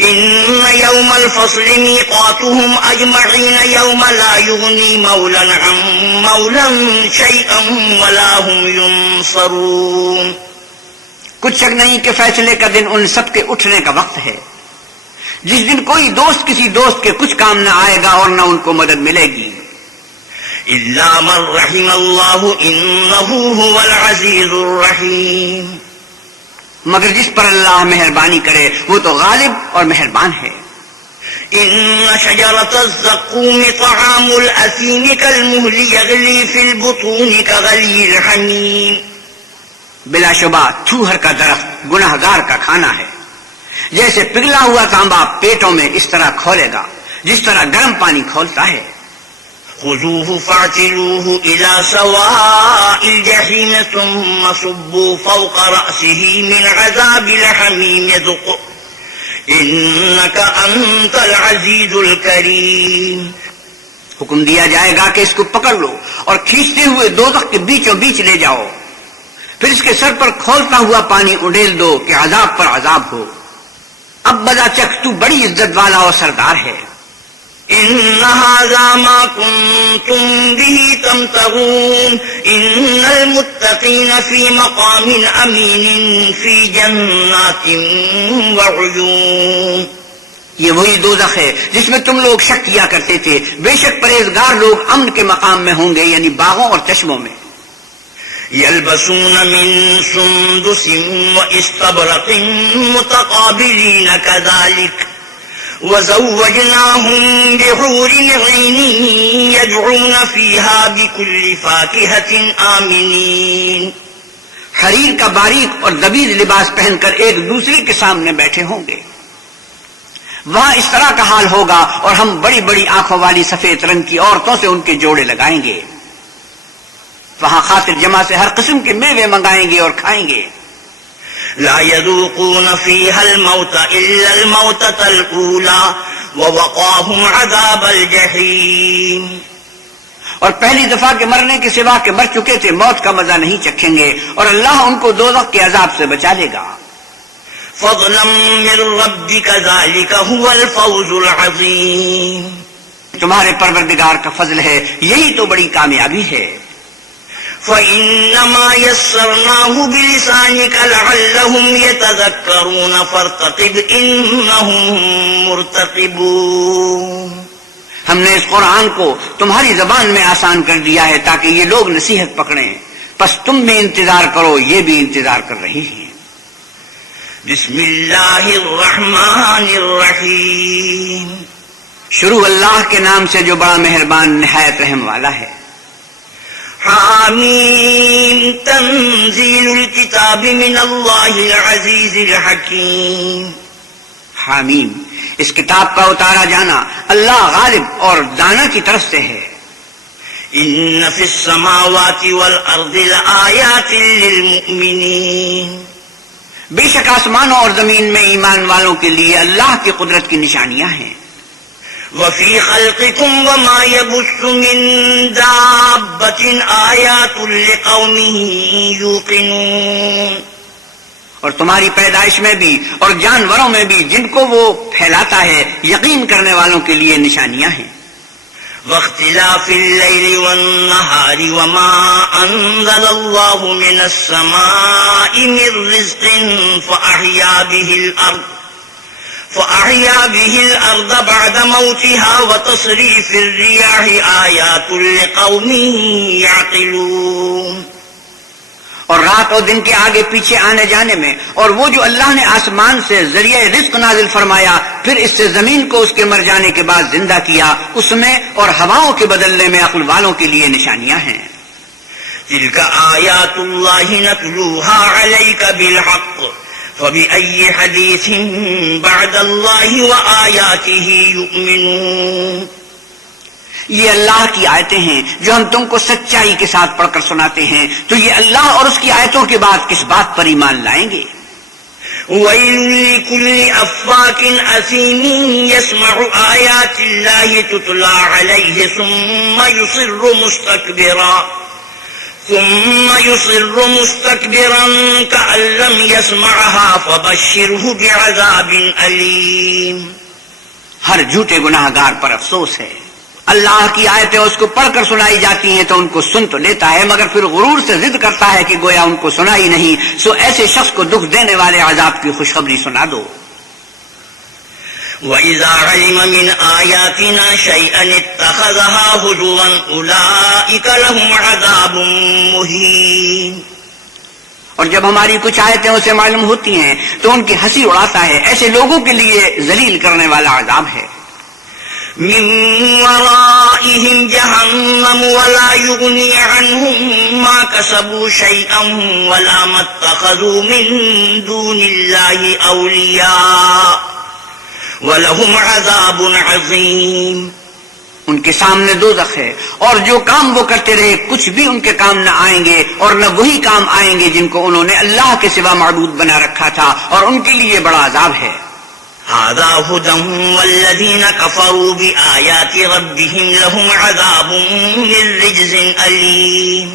إِنَّ يَوْمَ الْفَصْلِ مِيقَاتُهُمْ أَجْمَعِينَ يَوْمَ لَا يُغْنِي مَوْلًى عَن مَوْلًى شَيْئًا وَلَا هُمْ يُنصَرُونَ. کچھ شک نہیں کہ فیصلے کا دن ان سب کے اٹھنے کا وقت ہے، جس دن کوئی دوست کسی دوست کے کچھ کام نہ آئے گا اور نہ ان کو مدد ملے گی. إِلَّا مَن رَّحِمَ اللَّهُ إِنَّهُ هُوَ الْعَزِيزُ الرَّحِيمُ. مگر جس پر اللہ مہربانی کرے وہ تو غالب اور مہربان ہے. إِنَّ شَجَرَةَ الزَّقُّومِ طَعَامُ الْأَثِيمِ كَالْمُهْلِ يَغْلِي فِي الْبُطُونِ كَغَلْيِ الْحَمِيمِ. بلا شبہ تھوہر کا درخت گناہگار کا کھانا ہے، جیسے پگھلا ہوا تانبا پیٹوں میں اس طرح کھولے گا جس طرح گرم پانی کھولتا ہے. خذوه فاعتلوه إلى سواء الجحيم ثم صبوا فوق رأسه من عذاب الحميم ذق إنك أنت العزيز الكريم. حکم دیا جائے گا کہ اس کو پکڑ لو اور کھینچتے ہوئے دوزخ کے بیچوں بیچ لے جاؤ، پھر اس کے سر پر کھولتا ہوا پانی اڈیل دو کہ عذاب پر عذاب ہو. اب بدا چکھ تو بڑی عزت والا اور سردار ہے. إن هذا ما كنتم به تمترون إن المتقين في مقام أمين في جنات وعيون. یہ وہی دوزخ ہے جس میں تم لوگ شک کیا کرتے تھے، بے شک پرہیزگار لوگ امن کے مقام میں ہوں گے، یعنی باغوں اور چشموں میں. يلبسون من سندس واستبرق متقابلين كذلك وزوجناهم بحور عين يدعون فيها بكل فاكهة آمنين. حریر کا باریک اور دبیز لباس پہن کر ایک دوسرے کے سامنے بیٹھے ہوں گے. وہاں اس طرح کا حال ہوگا اور ہم بڑی بڑی آنکھوں والی سفید رنگ کی عورتوں سے ان کے جوڑے لگائیں گے. وہاں خاطر جمع سے ہر قسم کے میوے منگائیں گے اور کھائیں گے. لا يذوقون فيها الموت إلا الموتة الأولى ووقاهم عذاب الجحيم. اور پہلی دفعہ کے مرنے کے سوا کہ مر چکے تھے موت کا مزہ نہیں چکھیں گے اور اللہ ان کو دوزخ کے عذاب سے بچا لے گا. فضلا من ربك ذلك هو الفوز العظيم. تمہارے پروردگار کا فضل ہے یہی تو بڑی کامیابی ہے. فإنما يسرناه بلسانك لعلهم يتذكرون فارتقب إنهم مرتقبون. ہم نے اس قرآن کو تمہاری زبان میں آسان کر دیا ہے تاکہ یہ لوگ نصیحت پکڑیں. پس تم بھی انتظار کرو یہ بھی انتظار کر رہی ہیں. بسم اللہ الرحمن الرحیم. شروع اللہ کے نام سے جو بڑا مہربان نہایت رحم والا ہے. حامیم تنزیل الکتاب من اللہ العزیز الحکیم. حامیم اس کتاب کا اتارا جانا اللہ غالب اور دانا کی طرف سے ہے. ان فی السماوات والارض لآیات للمؤمنین. بے شک آسمانوں اور زمین میں ایمان والوں کے لیے اللہ کی قدرت کی نشانیاں ہیں. وفی خلقکم وما یبث من دابۃ آیات لقوم یوقنون. اور تمہاری پیدائش میں بھی اور جانوروں میں بھی جن کو وہ پھیلاتا ہے یقین کرنے والوں کے لیے نشانیاں ہیں. واختلاف اللیل والنہار وما انزل اللہ من السماء من رزق فأحیا به الأرض بعد موتها وتصریف الریاح آیات لقوم یعقلون. اور رات اور دن کے آگے پیچھے آنے جانے میں اور وہ جو اللہ نے آسمان سے ذریعہ رزق نازل فرمایا پھر اس سے زمین کو اس کے مر جانے کے بعد زندہ کیا اس میں اور ہواؤں کے بدلنے میں عقل والوں کے لیے نشانیاں ہیں. تلک آیات اللہ نتلوها علیک بالحق فبأي حدیث بعد اللہ وآیاتہ یؤمنون. یہ اللہ کی آیتیں ہیں جو ہم تم کو سچائی کے ساتھ پڑھ کر سناتے ہیں تو یہ اللہ اور اس کی آیتوں کے بعد کس بات پر ایمان لائیں گے. ویل لکل افاک اثیم یسمع آیات اللہ تتلی علیہ ثم يصر مستكبرا كأن لم يسمعها فبشره بعذاب أليم. ہر جھوٹے گناہ گار پر افسوس ہے. اللہ کی آیتیں اس کو پڑھ کر سنائی جاتی ہیں تو ان کو سن تو لیتا ہے مگر پھر غرور سے ضد کرتا ہے کہ گویا ان کو سنائی نہیں. سو ایسے شخص کو دکھ دینے والے عذاب کی خوشخبری سنا دو. وَإِذَا عَلِمَ مِنْ آيَاتِنَا شَيْئًا اتَّخَذَهَا هُزُوًا أُولَئِكَ لَهُمْ عَذَابٌ مُهِينٌ. اور جب ہماری کچھ آیتیں اسے معلوم ہوتی ہیں تو ان کی ہنسی اڑاتا ہے. ایسے لوگوں کے لیے ذلیل کرنے والا عذاب ہے. من ورائهم جهنم ولا يغني عنهم ما كسبوا شيئا ولا ما اتخذوا من دون الله أولياء وَلَهُمْ عَذَابٌ عَظِيمٌ. ان کے سامنے دوزخ ہے اور جو کام وہ کرتے رہے کچھ بھی ان کے کام نہ آئیں گے اور نہ وہی کام آئیں گے جن کو انہوں نے اللہ کے سوا معبود بنا رکھا تھا اور ان کے لیے بڑا عذاب ہے. هَذَا هُدًى وَالَّذِينَ كَفَرُوا بِآيَاتِ رَبِّهِمْ لَهُمْ عَذَابٌ مِّن رِّجْزٍ أَلِيمٌ.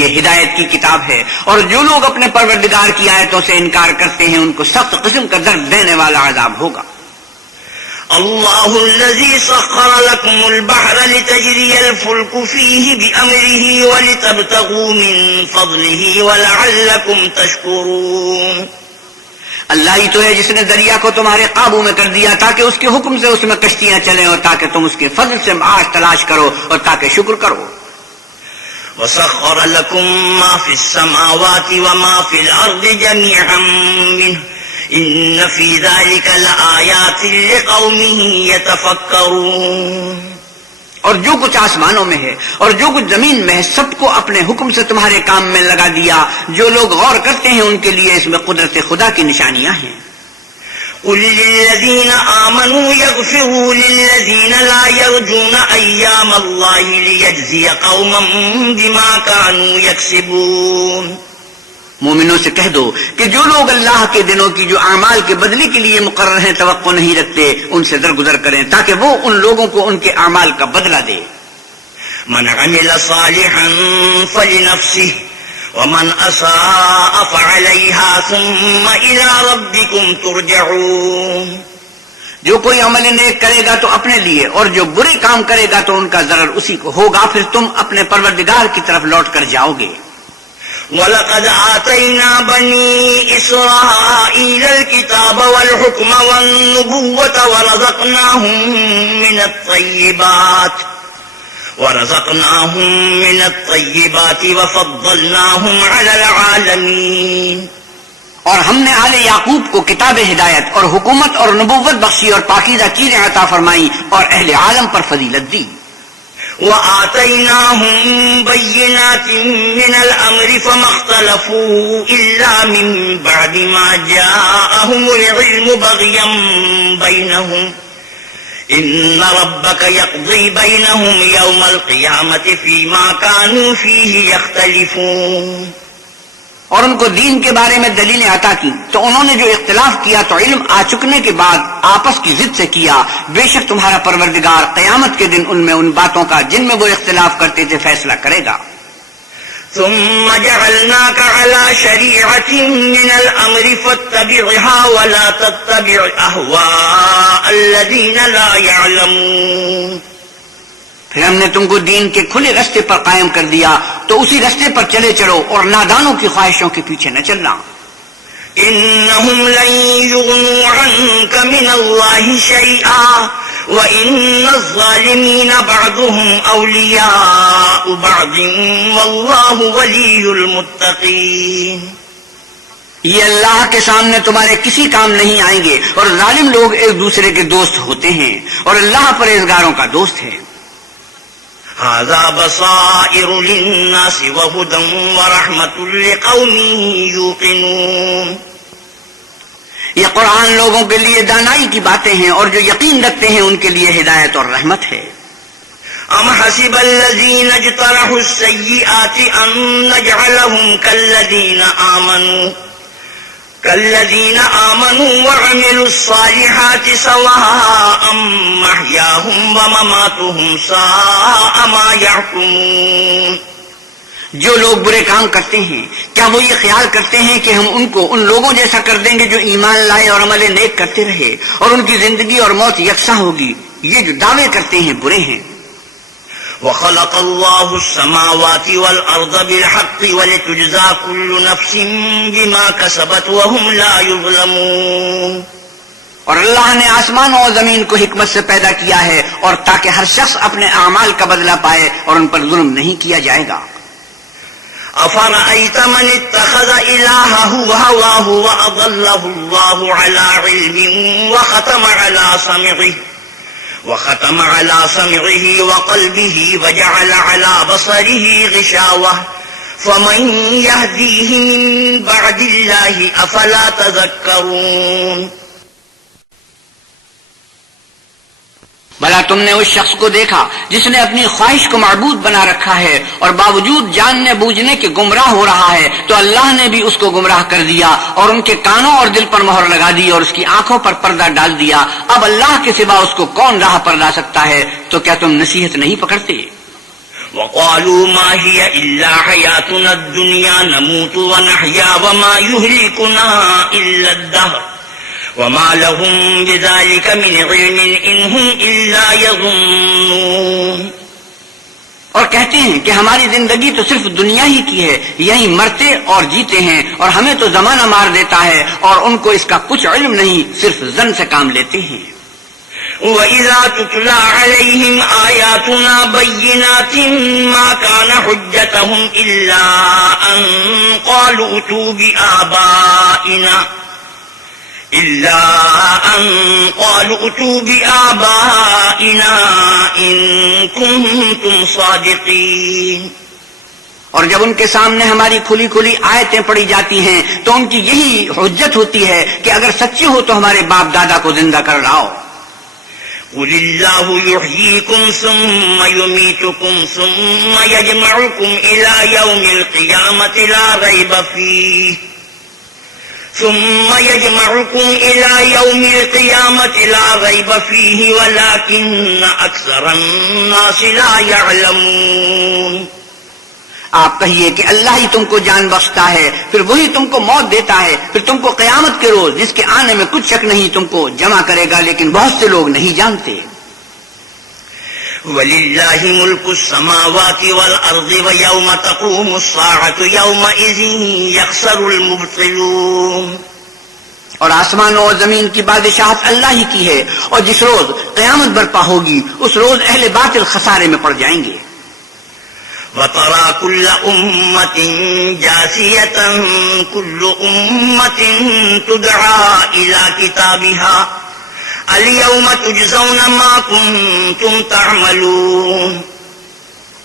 یہ ہدایت کی کتاب ہے اور جو لوگ اپنے پروردگار کی آیتوں سے انکار کرتے ہیں ان کو سخت قسم کا درد دینے والا عذاب ہوگا. اللہ الذی سخر لکم البحر لتجری الفلک فیہ بأمرہ ولتبتغوا من فضلہ ولعلکم تشکرون. اللہ ہی تو ہے جس نے دریا کو تمہارے قابو میں کر دیا تاکہ اس کے حکم سے اس میں کشتیاں چلیں اور تاکہ تم اس کے فضل سے معاش تلاش کرو اور تاکہ شکر کرو. وسخر لكم ما في السماوات وما في الأرض جميعا منه ان فی ذلک لآیات لقوم یتفکرون. اور جو کچھ آسمانوں میں ہے اور جو کچھ زمین میں ہے سب کو اپنے حکم سے تمہارے کام میں لگا دیا. جو لوگ غور کرتے ہیں ان کے لیے اس میں قدرت خدا کی نشانیاں ہیں. قل للذین آمنوا یغفروا للذین لا یرجون ایام اللہ لیجزی قوما بما کانوا یکسبون. مومنوں سے کہہ دو کہ جو لوگ اللہ کے دنوں کی جو اعمال کے بدلے کے لیے مقرر ہیں توقع نہیں رکھتے ان سے درگزر کریں تاکہ وہ ان لوگوں کو ان کے اعمال کا بدلہ دے. من عمل صالحا فلنفسه ومن اساء فعليها ثم الى ربكم ترجعون. جو کوئی عمل نیک کرے گا تو اپنے لیے اور جو برے کام کرے گا تو ان کا ضرر اسی کو ہوگا پھر تم اپنے پروردگار کی طرف لوٹ کر جاؤ گے. وَلَقَدْ آتَيْنَا بَنِي إِسْرَائِيلَ الْكِتَابَ وَالْحُكْمَ وَالنُّبُوَّةَ وَرَزَقْنَاهُمْ مِنَ الطَّيِّبَاتِ وَفَضَّلْنَاهُمْ عَلَى الْعَالَمِينَ. اور ہم نے آل یعقوب کو کتاب ہدایت اور حکومت اور نبوت بخشی اور پاکیزہ چیزیں عطا فرمائی اور اہل عالم پر فضیلت دی. وَآتَيْنَاهُمْ بَيِّنَاتٍ مِّنَ الْأَمْرِ فَمَا اخْتَلَفُوا إِلَّا مِن بَعْدِ مَا جَاءَهُمُ الْعِلْمُ بَغْيًا بَيْنَهُمْ إِنَّ رَبَّكَ يَقْضِي بَيْنَهُمْ يَوْمَ الْقِيَامَةِ فِيمَا كَانُوا فِيهِ يَخْتَلِفُونَ. اور ان کو دین کے بارے میں دلیلیں عطا کی تو انہوں نے جو اختلاف کیا تو علم آ چکنے کے بعد آپس کی ضد سے کیا. بے شک تمہارا پروردگار قیامت کے دن ان میں ان باتوں کا جن میں وہ اختلاف کرتے تھے فیصلہ کرے گا. ثم جعلناك على شريعة من الأمر فاتبعها ولا تتبع أهواء الذين لا يعلمون. پھر ہم نے تم کو دین کے کھلے رستے پر قائم کر دیا تو اسی رستے پر چلے چلو اور نادانوں کی خواہشوں کے پیچھے نہ چلنا. إنهم لن يغنوا عنك من الله شيئا وإن الظالمين بعضهم أولياء بعض والله ولي المتقين. یہ اللہ کے سامنے تمہارے کسی کام نہیں آئیں گے اور ظالم لوگ ایک دوسرے کے دوست ہوتے ہیں اور اللہ پرہیزگاروں کا دوست ہے. هذا بصائر للناس وهدى ورحمة لقوم يوقنون. یہ قرآن لوگوں کے لیے دانائی کی باتیں ہیں اور جو یقین رکھتے ہیں ان کے لیے ہدایت اور رحمت ہے. ام حسب الذين اجترحوا السيئات ان نجعلهم كالذين آمنوا وعملوا الصالحات سواء محياهم ومماتهم ساء ما يحكمون. جو لوگ برے کام کرتے ہیں کیا وہ یہ خیال کرتے ہیں کہ ہم ان کو ان لوگوں جیسا کر دیں گے جو ایمان لائے اور عمل نیک کرتے رہے اور ان کی زندگی اور موت یکساں ہوگی. یہ جو دعوے کرتے ہیں برے ہیں. وخلق الله السماوات والأرض بالحق ولتجزى كل نفس بما كسبت وهم لا يظلمون. اور اللہ نے آسمانوں اور زمین کو حکمت سے پیدا کیا ہے اور تاکہ ہر شخص اپنے اعمال کا بدلہ پائے اور ان پر ظلم نہیں کیا جائے گا. أفرأيت من اتخذ إلهه هواه وأضله الله على علم وختم على سمعه وقلبه وجعل على بصره غشاوة فمن يهديه من بعد الله أفلا تذكرون. بھلا تم نے اس شخص کو دیکھا جس نے اپنی خواہش کو معبود بنا رکھا ہے اور باوجود جاننے بوجھنے کے گمراہ ہو رہا ہے تو اللہ نے بھی اس کو گمراہ کر دیا اور ان کے کانوں اور دل پر مہر لگا دی اور اس کی آنکھوں پر پردہ ڈال دیا. اب اللہ کے سوا اس کو کون راہ پر لا سکتا ہے؟ تو کیا تم نصیحت نہیں پکڑتے؟ وقالوا ما هي إلا حياتنا الدنيا نموت ونحيا وما يهلكنا إلا الدهر وما لهم بذلك من علم إن هم إلا يظنون. اور کہتے ہیں کہ ہماری زندگی تو صرف دنیا ہی کی ہے، یہی مرتے اور جیتے ہیں اور ہمیں تو زمانہ مار دیتا ہے اور ان کو اس کا کچھ علم نہیں، صرف ظن سے کام لیتے ہیں. وَإِذَا تُتْلَى عَلَيْهِمْ آيَاتُنَا بَيِّنَاتٍ مَا كَانَ حُجَّتَهُمْ إِلَّا أَن قَالُوا ائْتُوا بِآبَائِنَا إلا أن قالوا ائتوا بآبائنا إن كنتم صادقين. اور جب ان کے سامنے ہماری کھلی کھلی آیتیں پڑھی جاتی ہیں تو ان کی یہی حجت ہوتی ہے کہ اگر سچے ہو تو ہمارے باپ دادا کو زندہ کر لاؤ. قل الله يحييكم ثم يميتكم ثم يجمعكم إلى يوم القيامة لا ريب فيه ولكن أكثر الناس لا يعلمون. آپ کہیے کہ اللہ ہی تم کو جان بخشتا ہے، پھر وہی تم کو موت دیتا ہے، پھر تم کو قیامت کے روز جس کے آنے میں کچھ شک نہیں تم کو جمع کرے گا، لیکن بہت سے لوگ نہیں جانتے. وَلِلَّهِ مُلْكُ السَّمَاوَاتِ وَالْأَرْضِ وَيَوْمَ تَقُومُ السَّاعَةُ يَوْمَئِذٍ يَخْسَرُ الْمُبْطِلُونَ. اور آسمانوں اور زمین کی بادشاہت اللہ ہی کی ہے، اور جس روز قیامت برپا ہوگی اس روز اہل باطل خسارے میں پڑ جائیں گے. وَتَرَى كُلَّ أُمَّةٍ جَاثِيَةً كُلُّ أُمَّةٍ تُدْعَى إِلَى كِتَابِهَا الْيَوْمَ تُجْزَوْنَ مَا كُنتُمْ تَعْمَلُونَ.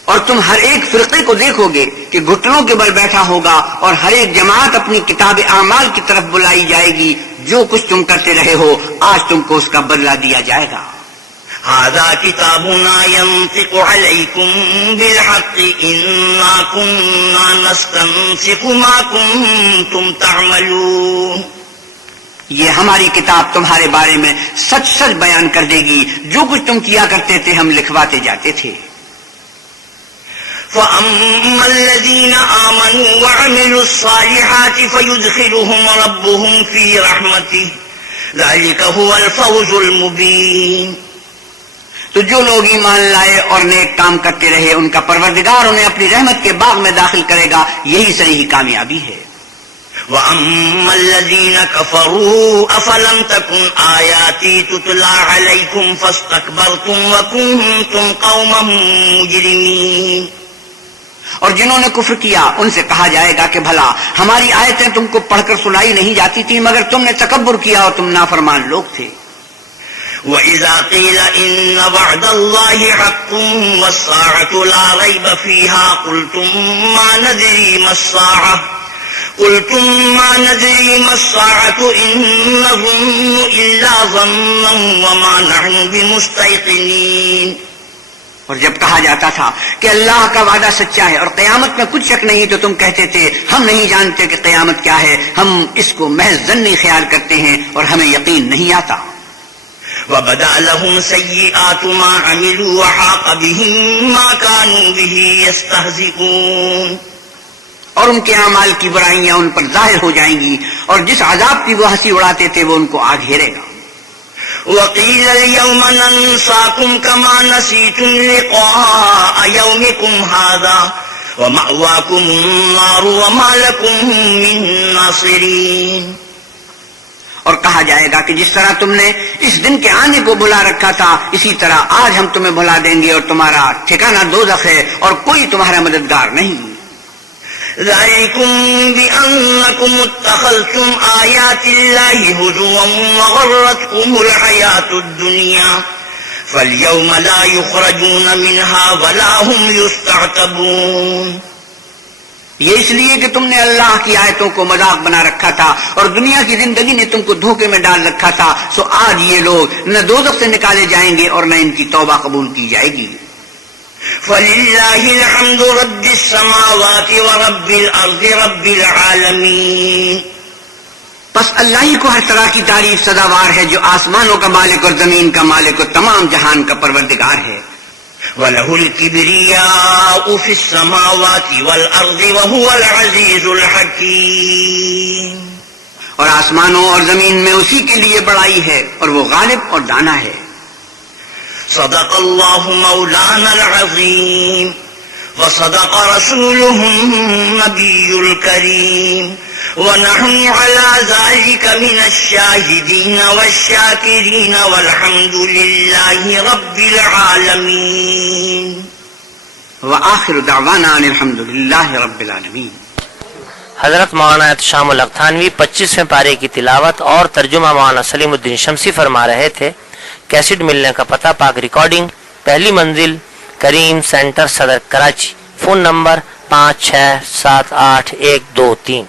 اور تم ہر ایک فرقے کو دیکھو گے کہ گھٹنوں کے بل بیٹھا ہوگا اور ہر ایک جماعت اپنی کتاب اعمال کی طرف بلائی جائے گی. جو کچھ تم کرتے رہے ہو آج تم کو اس کا بدلہ دیا جائے گا. هذا كتابنا ينطق عليكم بالحق إنا كنا نستنسخ ما كنتم تعملون. یہ ہماری کتاب تمہارے بارے میں سچ سچ بیان کر دے گی، جو کچھ تم کیا کرتے تھے ہم لکھواتے جاتے تھے. فَأَمَّا الَّذِينَ آمَنُوا وَعَمِلُوا الصَّالِحَاتِ فَيُدْخِلُهُمْ رَبُّهُمْ فِي رَحْمَتِهِ ذَلِكَ هُوَ الْفَوْزُ الْمُبِينُ. تو جو لوگ ایمان لائے اور نیک کام کرتے رہے ان کا پروردگار انہیں اپنی رحمت کے باغ میں داخل کرے گا، یہی صحیح کامیابی ہے. وَأَمَّا الَّذِينَ كَفَرُوا أَفَلَمْ تَكُنْ آيَاتِي تُتْلَى عَلَيْكُمْ فَاسْتَكْبَرْتُمْ وَكُنْتُمْ قَوْمًا مُجْرِمِينَ. اور جنہوں نے کفر کیا ان سے کہا جائے گا کہ بھلا ہماری آیتیں تم کو پڑھ کر سنائی نہیں جاتی تھی مگر تم نے تکبر کیا اور تم نافرمان لوگ تھے. وَإِذَا قِيلَ إِنَّ وَعْدَ اللَّهِ حَقٌّ وَالسَّاعَةُ لَا رَيْبَ فِيهَا قُلْتُمْ مَا نَدْرِي مَا السَّاعَةُ إِن نَّظُنُّ إِلَّا ظَنًّا وَمَا نَحْنُ بِمُسْتَيْقِنِينَ. اور جب کہا جاتا تھا کہ اللہ کا وعدہ سچا ہے اور قیامت میں کچھ شک نہیں تو تم کہتے تھے ہم نہیں جانتے کہ قیامت کیا ہے، ہم اس کو محض ظنی خیال کرتے ہیں اور ہمیں یقین نہیں آتا. وَبَدَأَ لَهُمْ سَيِّئَاتُ مَا عَمِلُوا وَحَاقَ بِهِم مَّا كَانُوا بِهِ يَسْتَهْزِئُونَ. اور ان کے اعمال کی برائیاں ان پر ظاہر ہو جائیں گی اور جس عذاب کی وہ ہنسی اڑاتے تھے وہ ان کو آ گھیرے گا. وَقِيلَ الْيَوْمَ نَنسَاكُمْ كَمَا نَسِيتُمْ لِقَاءَ يَوْمِكُمْ هَٰذَا وَمَأْوَاكُمُ النَّارُ وَمَا لَكُم مِّن نَّاصِرِينَ. اور کہا جائے گا کہ جس طرح تم نے اس دن کے آنے کو بلا رکھا تھا اسی طرح آج ہم تمہیں بلا دیں گے اور تمہارا ٹھکانہ دوزخ ہے اور کوئی تمہارا مددگار نہیں. ذَلِكُمْ بِأَنَّكُمُ اتَّخَذْتُمْ آيَاتِ اللَّهِ هُزُوًا وَغَرَّتْكُمُ الْحَيَاةُ الدُّنْيَا فَالْيَوْمَ لَا يُخْرَجُونَ مِنْهَا وَلَا هُمْ يُسْتَعْتَبُونَ. یہ اس لیے کہ تم نے اللہ کی آیتوں کو مذاق بنا رکھا تھا اور دنیا کی زندگی نے تم کو دھوکے میں ڈال رکھا تھا، سو آج یہ لوگ نہ دوزخ سے نکالے جائیں گے اور نہ ان کی توبہ قبول کی جائے گی. فَلِلَّهِ الْحَمْدُ رَبِّ السَّمَاوَاتِ وَرَبِّ الْأَرْضِ رَبِّ الْعَالَمِينَ. پس اللہ ہی کو ہر طرح کی تعریف سزاوار ہے جو آسمانوں کا مالک اور زمین کا مالک اور تمام جہان کا پروردگار ہے. وَلَهُ الْكِبْرِيَاءُ فِي السَّمَاوَاتِ وَالْأَرْضِ وَهُوَ الْعَزِيزُ الْحَكِيمُ. اور آسمانوں اور زمین میں اسی کے لیے بڑائی ہے اور وہ غالب اور دانا ہے. صدق اللہ مولانا العظیم وصدق رسوله النبی الکریم ونحن على ذلك من الشاهدين والشاكرين والحمد لله رب العالمين. وآخر دعوانا الحمد لله رب العالمين. حضرت مولانا احتشام اللکھانوی 25ویں پارے کی تلاوت اور ترجمہ مولانا سلیم الدین شمسی فرما رہے تھے۔ کیسٹ ملنے کا پتہ پاک ریکارڈنگ، پہلی منزل، کریم سینٹر، صدر کراچی۔ Phone number 567812 3۔